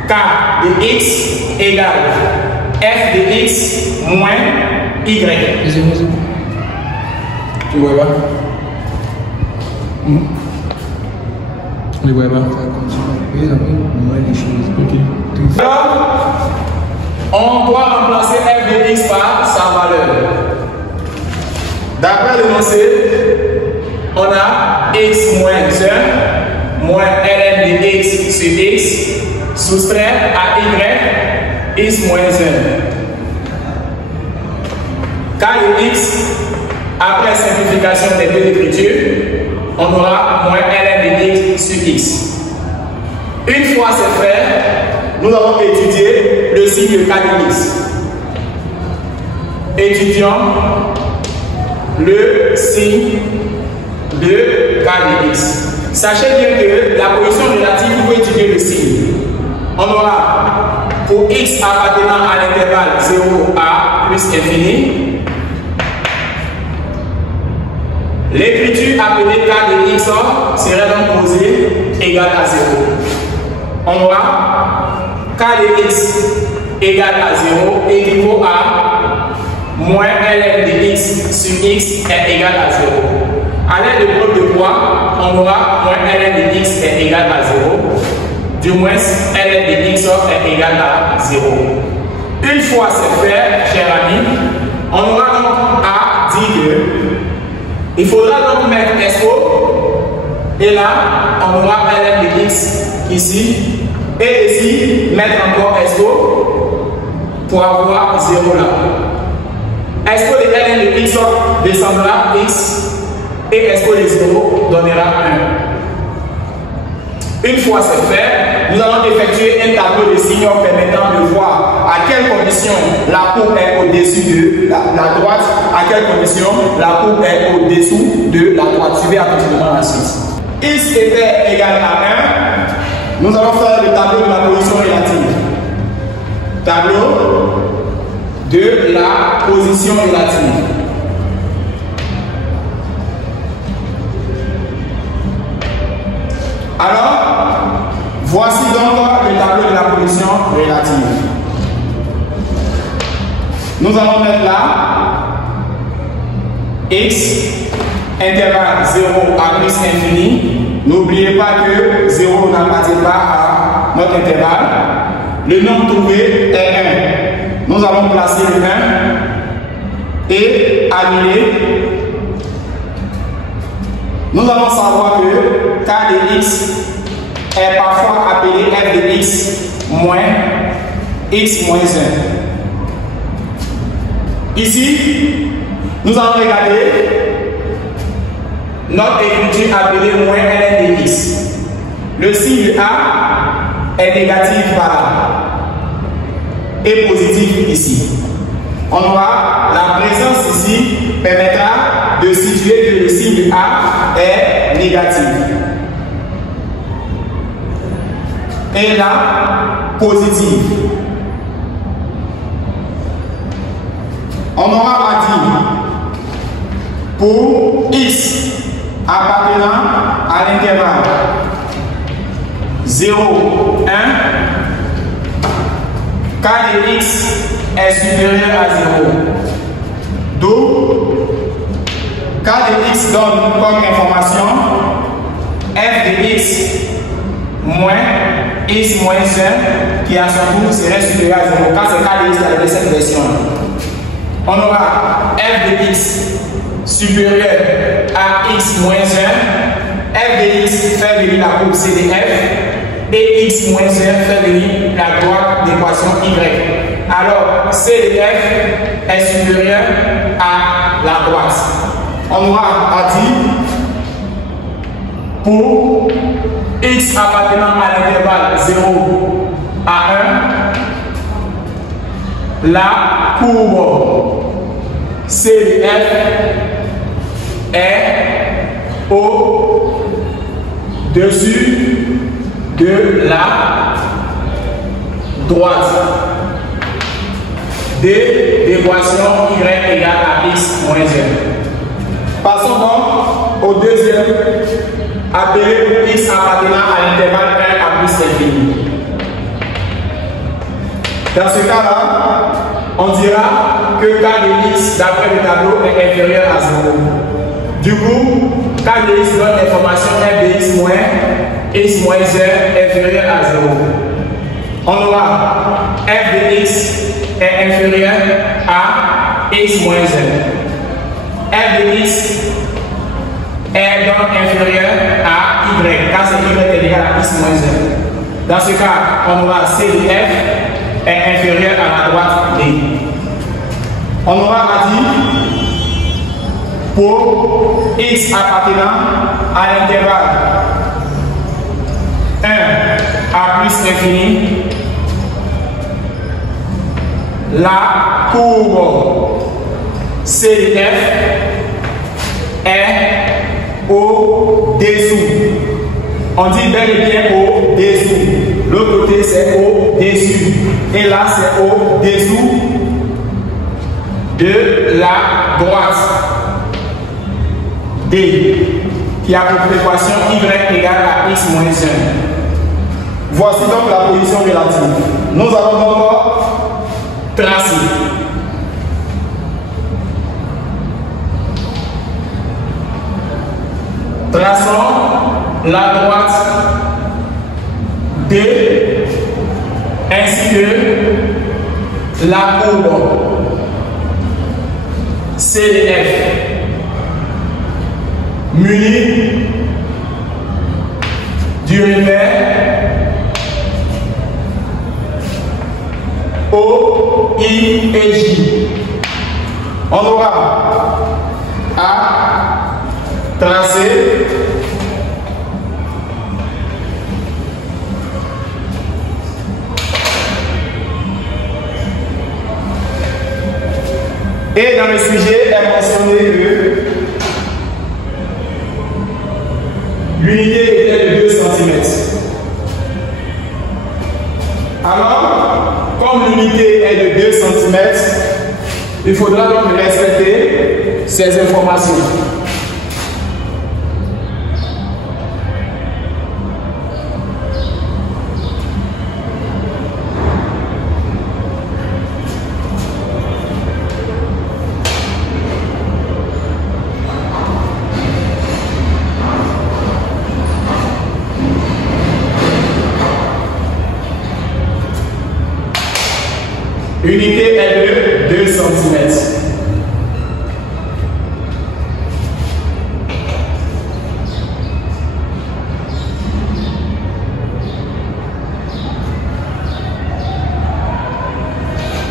k de x égale f de x moins y. Tu vois pas? On les voit pas. Alors, on doit remplacer f de x par sa valeur. D'après l'énoncé, on a x moins 1 moins ln de x sur x soustrait à y x moins 1. K de x, après simplification des deux écritures, on aura moins ln de x sur x. Une fois c'est fait, nous allons étudier le signe K de X. Étudions le signe de K de X. Sachez bien que la position relative, vous pouvez étudier le signe. On aura pour X appartenant à l'intervalle 0 à plus infini, l'écriture appelée K de X serait donc posée égale à 0. On aura K de X égale à 0 équivaut à moins ln de X sur X est égal à 0. À l'aide de preuve de quoi, on aura moins ln de X est égal à 0. Du moins, ln de X est égal à 0. Une fois c'est fait, chers amis, on aura donc à dire que il faudra donc mettre SO et là, on aura ln de X ici et ici, mettre encore SO pour avoir 0 là. SO de ln de X descendra X et SO de 0 donnera 1. Une fois c'est fait, nous allons effectuer un tableau de signes permettant de voir à quelles conditions la courbe est au-dessus de la droite, à quelles conditions la courbe est au-dessous de la droite. Suivez attentivement la suite. X était égal à 1. Nous allons faire le tableau de la position relative. Tableau de la position relative. Alors, voici donc le tableau de la position relative. Nous allons mettre là X, intervalle 0 à plus infini. N'oubliez pas que 0 n'appartient pas à notre intervalle. Le nombre trouvé est 1. Nous allons placer le 1 et annuler. Nous allons savoir que K de X est parfois appelé F de X moins X moins 1. Ici, nous allons regarder notre écriture appelée moins ln de X. Le signe A est négatif par là et positif ici. On aura la présence ici permettra de situer que le signe A est négatif. Et là, positif. On aura à dire pour X appartenant à l'intervalle 0, 1, K de X est supérieur à 0. D'où K de X donne comme information F de X moins X moins 1 qui à son tour serait supérieur à 0. Quand c'est K de X avec cette version, on aura F de X supérieur à X moins 1. F de X fait venir la courbe C de F et X moins 1 fait venir la droite d'équation Y. Alors, C de F est supérieur à la droite. On aura à dire pour X appartenant à l'intervalle 0 à 1, la courbe C de F est au-dessus de la droite de l'équation Y égale à X moins 1. Passons donc au deuxième, appelé X appartenant à l'intervalle 1 à plus infini. Dans ce cas-là, on dira que K de X d'après le tableau est inférieur à 0. Du coup, K de X donne l'information F de X moins X moins 1 inférieur à 0. On aura F de X est inférieur à X moins 1. F de X est donc inférieur à Y, car c'est Y est égal à X moins 1. Dans ce cas, on aura C de F est inférieur à la droite D. On aura à dire pour X appartenant à l'intervalle 1 à plus infini, la courbe CDF est au-dessous. On dit bel et bien au-dessous. L'autre côté, c'est au-dessus. Et là, c'est au-dessous de la droite. D, qui a pour équation y égale à x moins 1. Voici donc la position relative. Nous allons donc tracer. Traçons la droite D ainsi que la courbe CDF munie du revers O, I et J. On aura à tracer et dans le sujet est mentionné que l'unité était de 2 cm. Alors, comme l'unité est de 2 cm, il faudra donc respecter ces informations. L'unité est de 2 cm.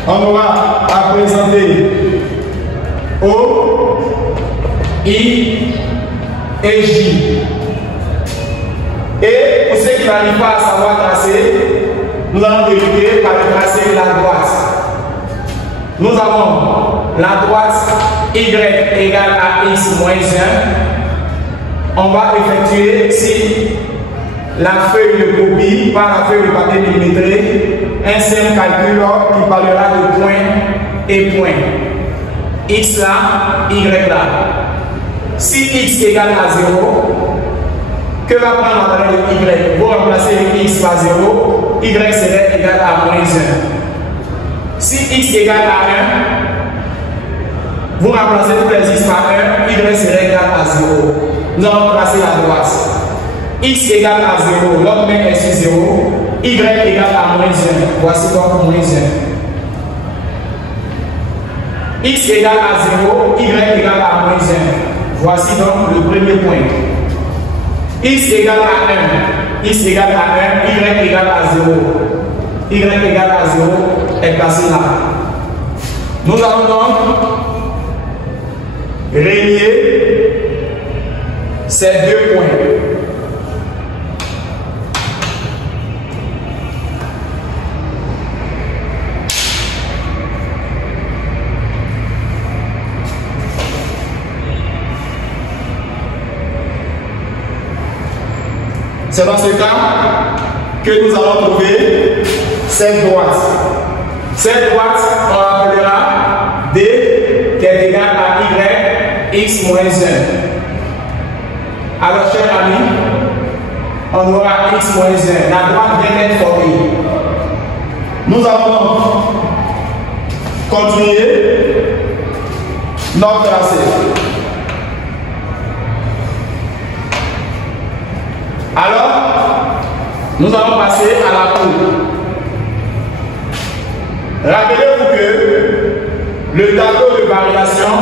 On aura à présenter O, I et J. Et pour ceux qui n'arrivent pas à savoir tracer, nous allons vérifier par tracer la droite. Nous avons la droite y égale à x moins 1. On va effectuer si la feuille de copie par la feuille de papier millimétré un simple calcul qui parlera de point et point. X là, y là. Si x égale à 0, que va prendre la valeur de y? Vous remplacez x par 0, y serait égal à moins 1. Si x égale à 1, vous remplacez tous les x par 1, y serait égal à 0. Nous allons placer la droite. X égale à 0, l'autre même est sur 0, y égale à moins 1. Voici donc moins 1. X égale à 0, y égale à moins 1. Voici donc le premier point. X égale à 1, x égale à 1, y égale à 0. Y égale à 0 est placé là. Nous allons donc relier ces deux points. C'est dans ce cas que nous allons trouver cette droite. Cette droite, on l'appellera D qui est égal à Y, x moins 1. Alors, chers amis, on aura x moins 1. La droite vient d'être formée. Nous allons donc continuer notre tracé. Alors, nous allons passer à la courbe. Rappelez-vous que le tableau de variation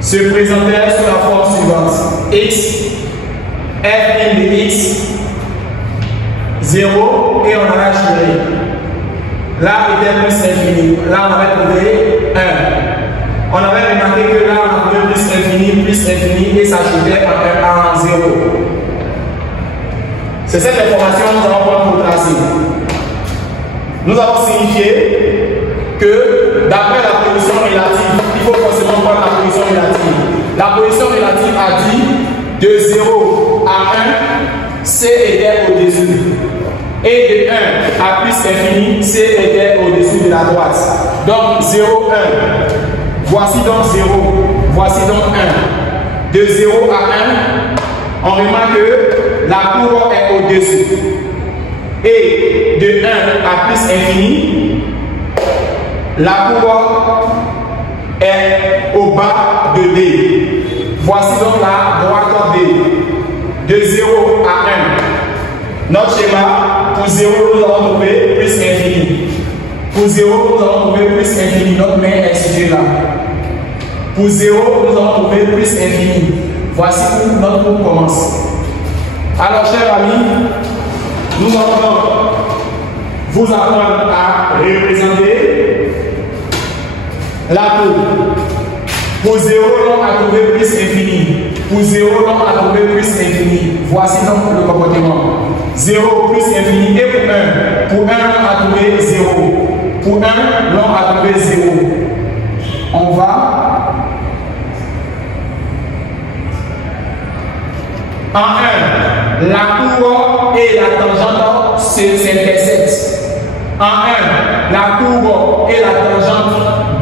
se présentait sous la forme suivante. X, f' de x, 0 et on avait changé. Là était plus infini. Là on avait trouvé 1. On avait remarqué que là on a trouvé plus infini et ça chutait en 0. C'est cette information que nous allons prendre pour tracer. nous allons signifier que d'après la position relative, il faut forcément voir la position relative. La position relative a dit de 0 à 1, C était au-dessus. Et de 1 à plus infini, C était au-dessus de la droite. Donc 0, 1. Voici donc 0. Voici donc 1. De 0 à 1, on remarque que la courbe est au-dessus. Et de 1 à plus infini, la courbe est au bas de D. Voici donc la droite D. De 0 à 1. Notre schéma, pour 0, nous allons trouver plus infini. Pour 0, nous allons trouver plus infini. Notre main est située là. Pour 0, nous allons trouver plus infini. Voici où notre cours commence. Alors, chers amis, nous allons vous apprendre à représenter la courbe. Pour 0, on a trouvé plus infini. Pour 0, on a trouvé plus infini. Voici donc le comportement. 0 plus infini et pour 1. Pour 1, on a trouvé 0. Pour 1, l'on a trouvé 0. On va. En 1, la courbe et la tangente s'interceptent. En 1, la courbe et la tangente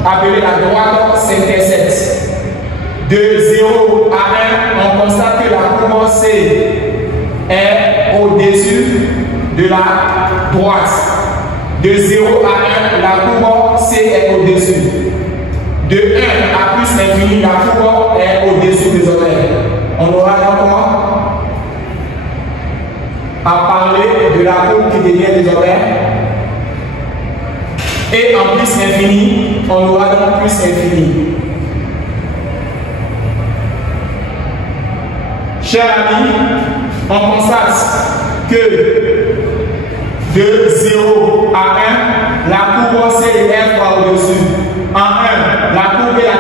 appelée la droite s'interceptent. De 0 à 1, on constate que la courbe C est au-dessus de la droite. De 0 à 1, la courbe C est au-dessus. De 1 à plus infini, la courbe est au-dessus des ovaires. On aura encore à parler de la courbe qui devient des ovaires. Et en plus infini, on aura donc plus infini. Chers amis, on constate que de 0 à 1, la courbe C est au-dessus. En 1, la courbe et la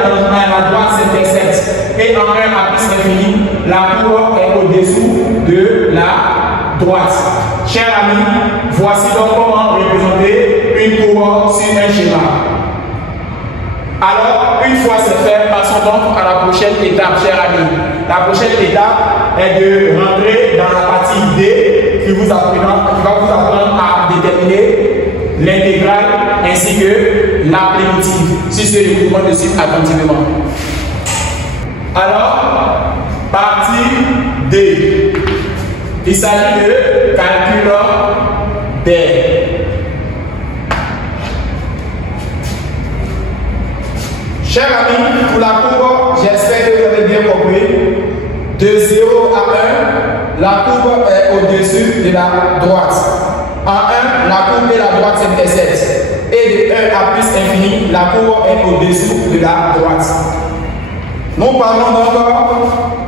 droite s'interceptent. Et en 1 à plus infini, la courbe est au-dessous de la droite. Chers amis, voici donc comment représenter une courbe sur un schéma. Alors, une fois c'est fait, passons donc à la prochaine étape, chers amis. La prochaine étape est de rentrer dans la partie D qui va vous apprendre à déterminer l'intégrale ainsi que la primitive. Si c'est le mouvement de suivre attentivement. Alors, partie D. Il s'agit de calcul D. Chers amis, pour la courbe, j'espère que vous avez bien compris. De 0 à 1, la courbe est au-dessus de la droite. En 1, la courbe et la droite s'interceptent. Et de 1 à plus infini, la courbe est au-dessous de la droite. Nous parlons encore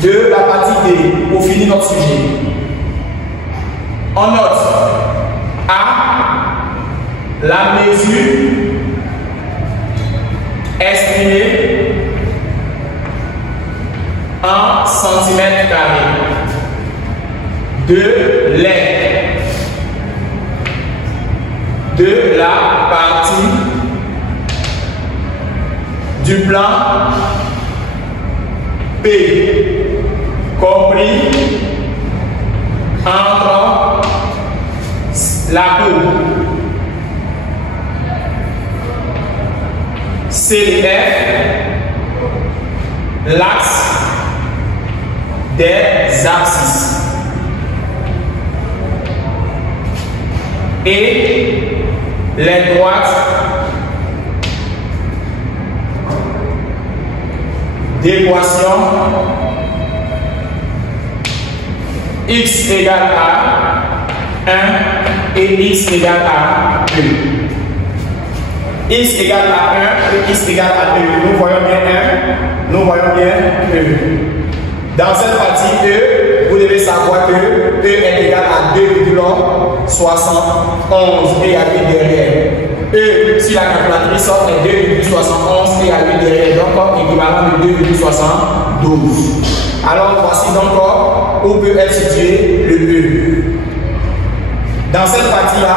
de la partie D pour finir notre sujet. On note A, la mesure estimée en centimètres carrés de l'aire de la partie du plan P compris entre la courbe CF, l'axe des abscisses et les droites d'équation x égale à 1 et x égale à 2. X égale à 1 et x égale à 2. Nous voyons bien 1, nous voyons bien 2. Dans cette partie E, vous devez savoir que E est égal à 2,71 et à 8 derrière. E, si la calculatrice sort, est 2,71 et à 8 derrière, donc équivalent de 2,72. Alors voici donc où peut être situé le E. Dans cette partie-là,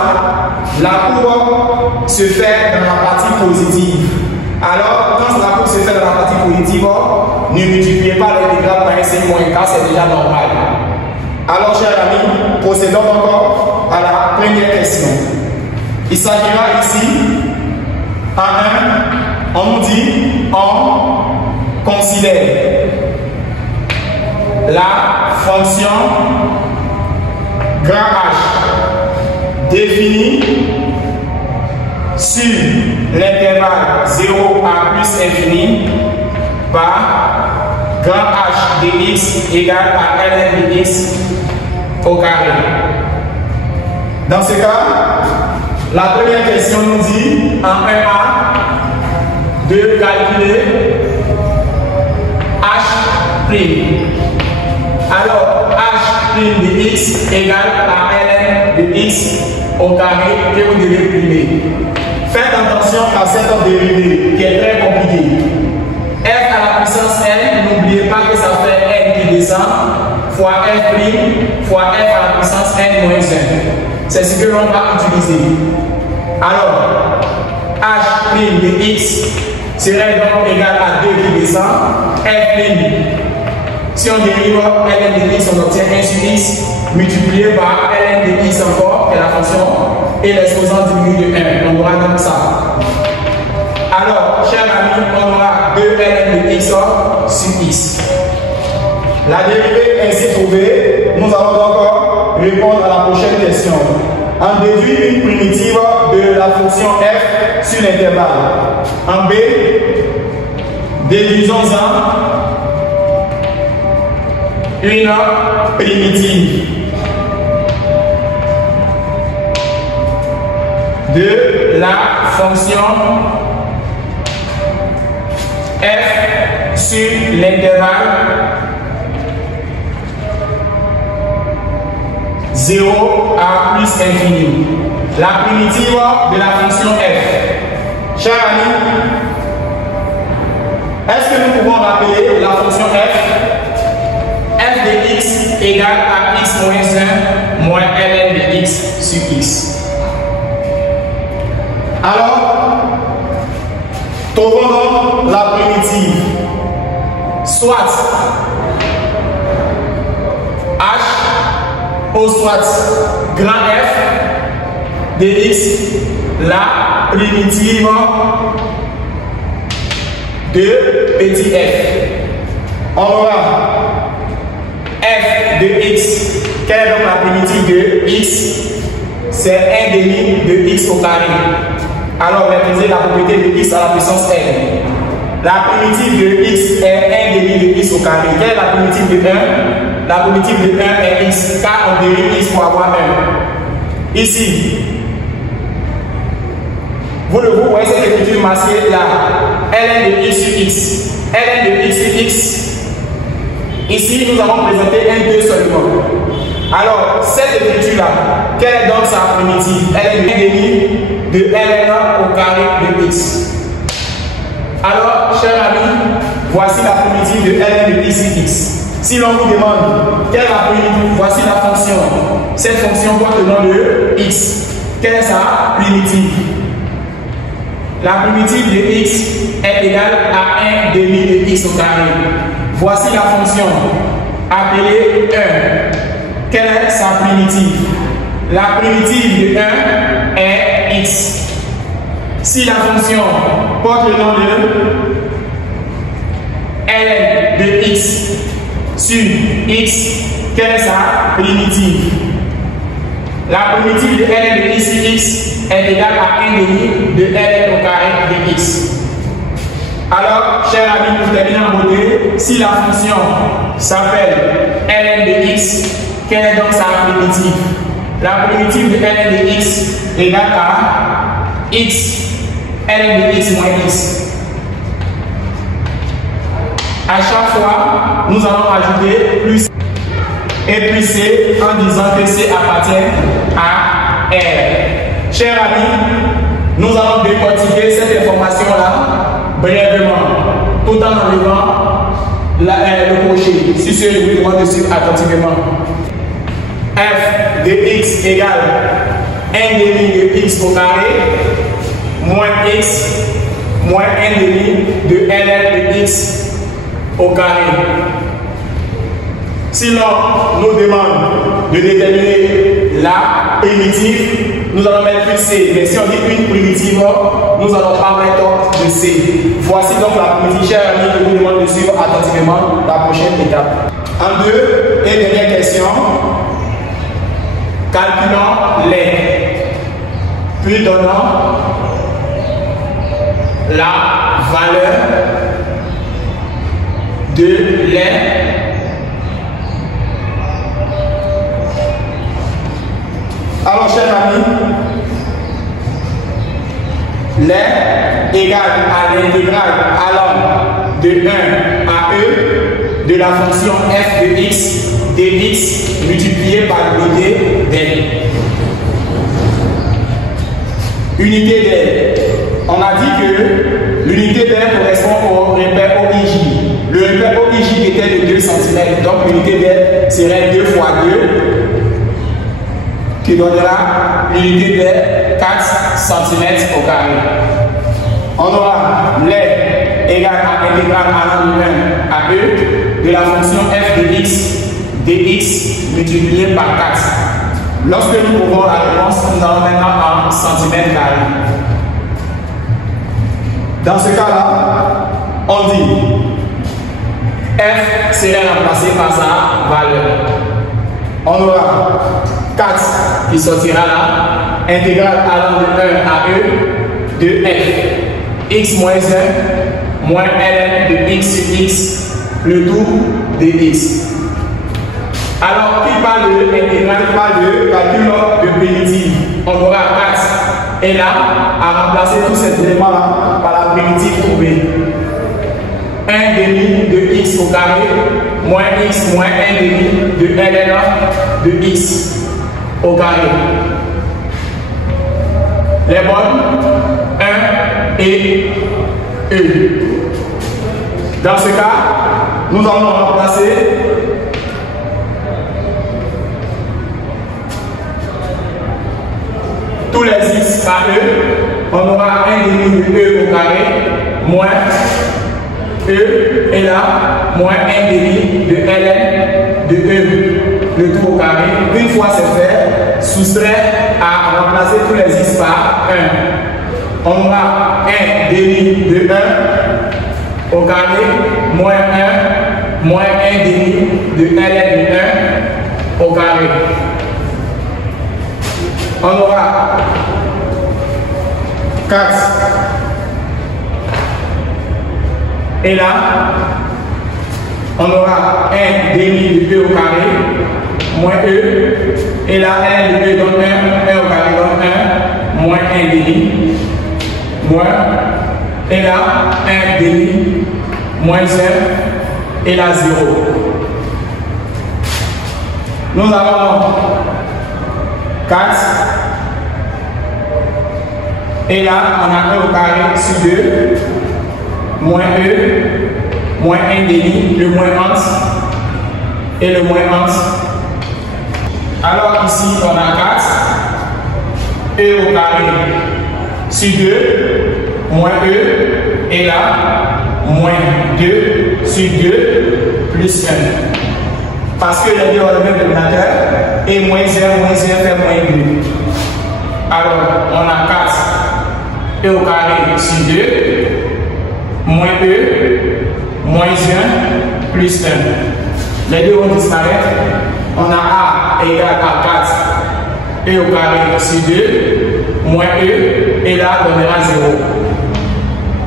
La courbe se fait dans la partie positive. Alors, quand la courbe se fait dans la partie positive, ne multipliez pas l'intégrale par un signe moins car c'est déjà normal. Alors, chers amis, procédons encore à la première question. Il s'agira ici, en 1, on nous dit, on considère la fonction grand H définie sur l'intervalle 0 à plus infini par grand H de x égale à ln de x au carré. Dans ce cas, la première question nous dit en 1A de calculer H'. Alors, H' de x égale à ln de x au carré que vous devez primer. Faites attention à cette dérivée qui est très compliquée. F à la puissance n, n'oubliez pas que ça fait n qui descend fois f' fois f à la puissance n moins 1. C'est ce que l'on va utiliser. Alors, h' de x serait donc égal à 2 qui descend, f'. Si on dérive ln de x, on obtient 1 sur x multiplié par ln de x encore, qui est la fonction, et l'exposant diminue de 1. On aura donc ça. Alors, chers amis, on aura 2 ln de x sur x. La dérivée ainsi trouvée, nous allons donc répondre à la prochaine question. On déduit une primitive de la fonction f sur l'intervalle. En B, déduisons-en une primitive de la fonction f sur l'intervalle 0 à plus infini. La primitive de la fonction f. Chers amis, est-ce que nous pouvons rappeler la fonction f de x égale à x moins 1 moins ln de x sur x. Alors, trouvons donc la primitive. Soit h ou soit grand f de x, la primitive de petit f. On aura f de x. Quelle est donc la primitive de x? C'est 1 demi de x au carré. Alors, on va utiliser la propriété de x à la puissance n. La primitive de x est 1 demi de x au carré. Quelle est la primitive de 1? La primitive de 1 est x, car on dérive x pour avoir 1. Ici, vous voyez cette écriture masquée là. ln de x sur x. ln de x sur x. Ici, nous avons présenté un 2 seulement. Alors, cette écriture-là, quelle est donc sa primitive? Elle est 1 demi de ln au carré de x. Alors, chers amis, voici la primitive de ln de x sur x. Si l'on vous demande quelle est la primitive, voici la fonction. Cette fonction porte le nom de x. Quelle est sa primitive? La primitive de x est égale à 1 demi de x au carré. Voici la fonction appelée 1. Quelle est sa primitive? La primitive de 1 est x. Si la fonction porte le nom de ln de x sur x, quelle est sa primitive? La primitive de ln de x sur x est égale à 1 demi de ln au carré de x. Alors, chers amis, nous terminons en beauté. Si la fonction s'appelle ln de x, quelle est donc sa primitive? La primitive de ln de x égale à x, ln de x moins x. À chaque fois, nous allons ajouter plus et plus c en disant que c appartient à R. Chers amis, nous allons décortiquer cette information-là brièvement, tout en enlevant le crochet. Si ce, je vous demande de suivre attentivement. F de x égale 1 demi de x au carré moins x moins 1 demi de ln de x au carré. Si l'on nous demande de déterminer la primitive, nous allons mettre une C. Mais si on dit une primitive, nous allons pas mettre de C. Voici donc la primitive, chers amis, que je vous demande de suivre attentivement la prochaine étape. En deux, et dernière question, calculons les, puis donnons la valeur de les. Alors, chers amis, les égale à l'intégrale allant de 1 à e de la fonction f de x dx multiplié par l'unité d'L. Unité d'L. On a dit que l'unité d'L correspond au repère OIJ. Le repère OIJ était de 2 cm, donc l'unité d'L serait 2 fois 2. Qui donnera l'unité de 4 cm au carré. On aura les égale à l'intégrale allant de 1 à e de la fonction f de x dx multiplié par 4. Lorsque nous trouvons la réponse, nous allons maintenant en centimètres carrés. Dans ce cas-là, on dit f serait remplacé par sa valeur. On aura 4 qui sortira là, intégrale allant de 1 à e de f, x moins 1 moins ln de x sur x, le tout de x. Alors, qui parle de intégrale, parle de calcul de primitive. On aura 4 et là, à remplacer tous ces éléments-là par la primitive trouvée. 1 demi de x au carré moins x moins 1 demi de ln de x au carré. Les bonnes 1 et e. Dans ce cas, nous allons remplacer tous les x par e. On aura 1 demi de e au carré moins e et là moins 1 demi de ln de e, le tout au carré. Une fois c'est fait, soustrait à remplacer tous les x par 1. On aura 1 demi de 1 au carré moins 1 moins 1 demi de ln de 1 au carré. On aura 4 et là on aura 1 demi de e au carré moins e et là 1 de e donne 1 au carré donne 1 moins 1 demi moins et là 1 demi moins 1 et là 0. Nous avons 4 et là on a 1 au carré sur 2 moins e moins 1 demi, le moins entre et le moins entre. Alors ici on a 4 e au carré sur 2 moins e et là moins 2 sur 2 plus 1. Parce que les deux ont le même dénominateur et moins 1 fait moins 2. Alors on a 4 e au carré sur 2 moins e moins 1 plus 1. Les deux vont disparaître. On a a égale à 4 e au carré sur 2 moins e et là on donnera 0.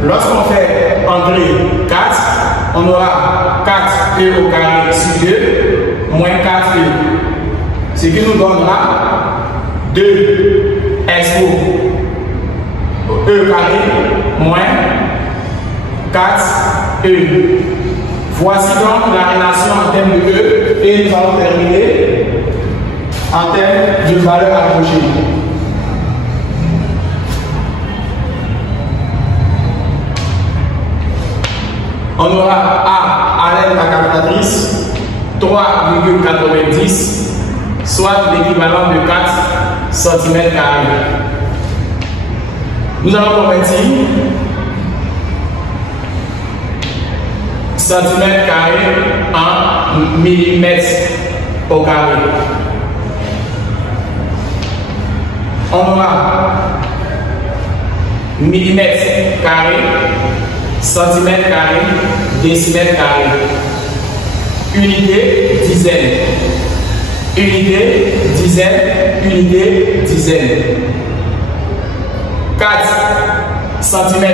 Lorsqu'on fait entrer 4, on aura 4 e au carré sur 2 moins 4 e, ce qui nous donnera 2 expo e carré moins 4 e. Voici donc la relation en termes de e et nous allons terminer en termes de valeur approchée. On aura A à l'aide de la calculatrice 3,90 soit l'équivalent de 4 cm². Nous allons convertir cm² en millimètres au carré. On aura millimètres carrés, centimètres carrés, décimètres carrés. Unité, dizaine. Unité, dizaine, unité, dizaine. 4 cm²,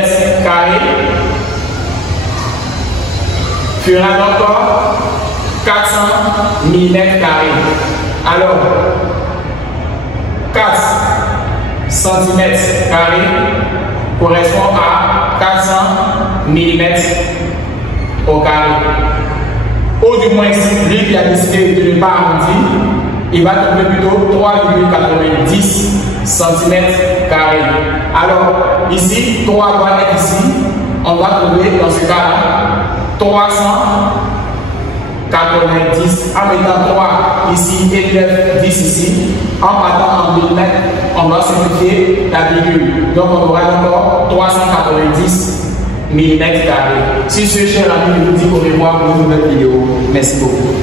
fera encore 400 mm². Alors, 4 cm² correspond à 400 mm au carré. Ou du moins, lui qui a décidé de ne pas arrondir, il va trouver plutôt 3,90 cm². Alors, ici, 3 doit être ici. On va trouver dans ce cas-là 390 en mettant 3 ici et 9, 10 ici. En partant en millimètres, on va simplifier la virgule. Donc, on aura encore 390 mm². Si ce cher ami vous dit au revoir pour une nouvelle vidéo, merci beaucoup.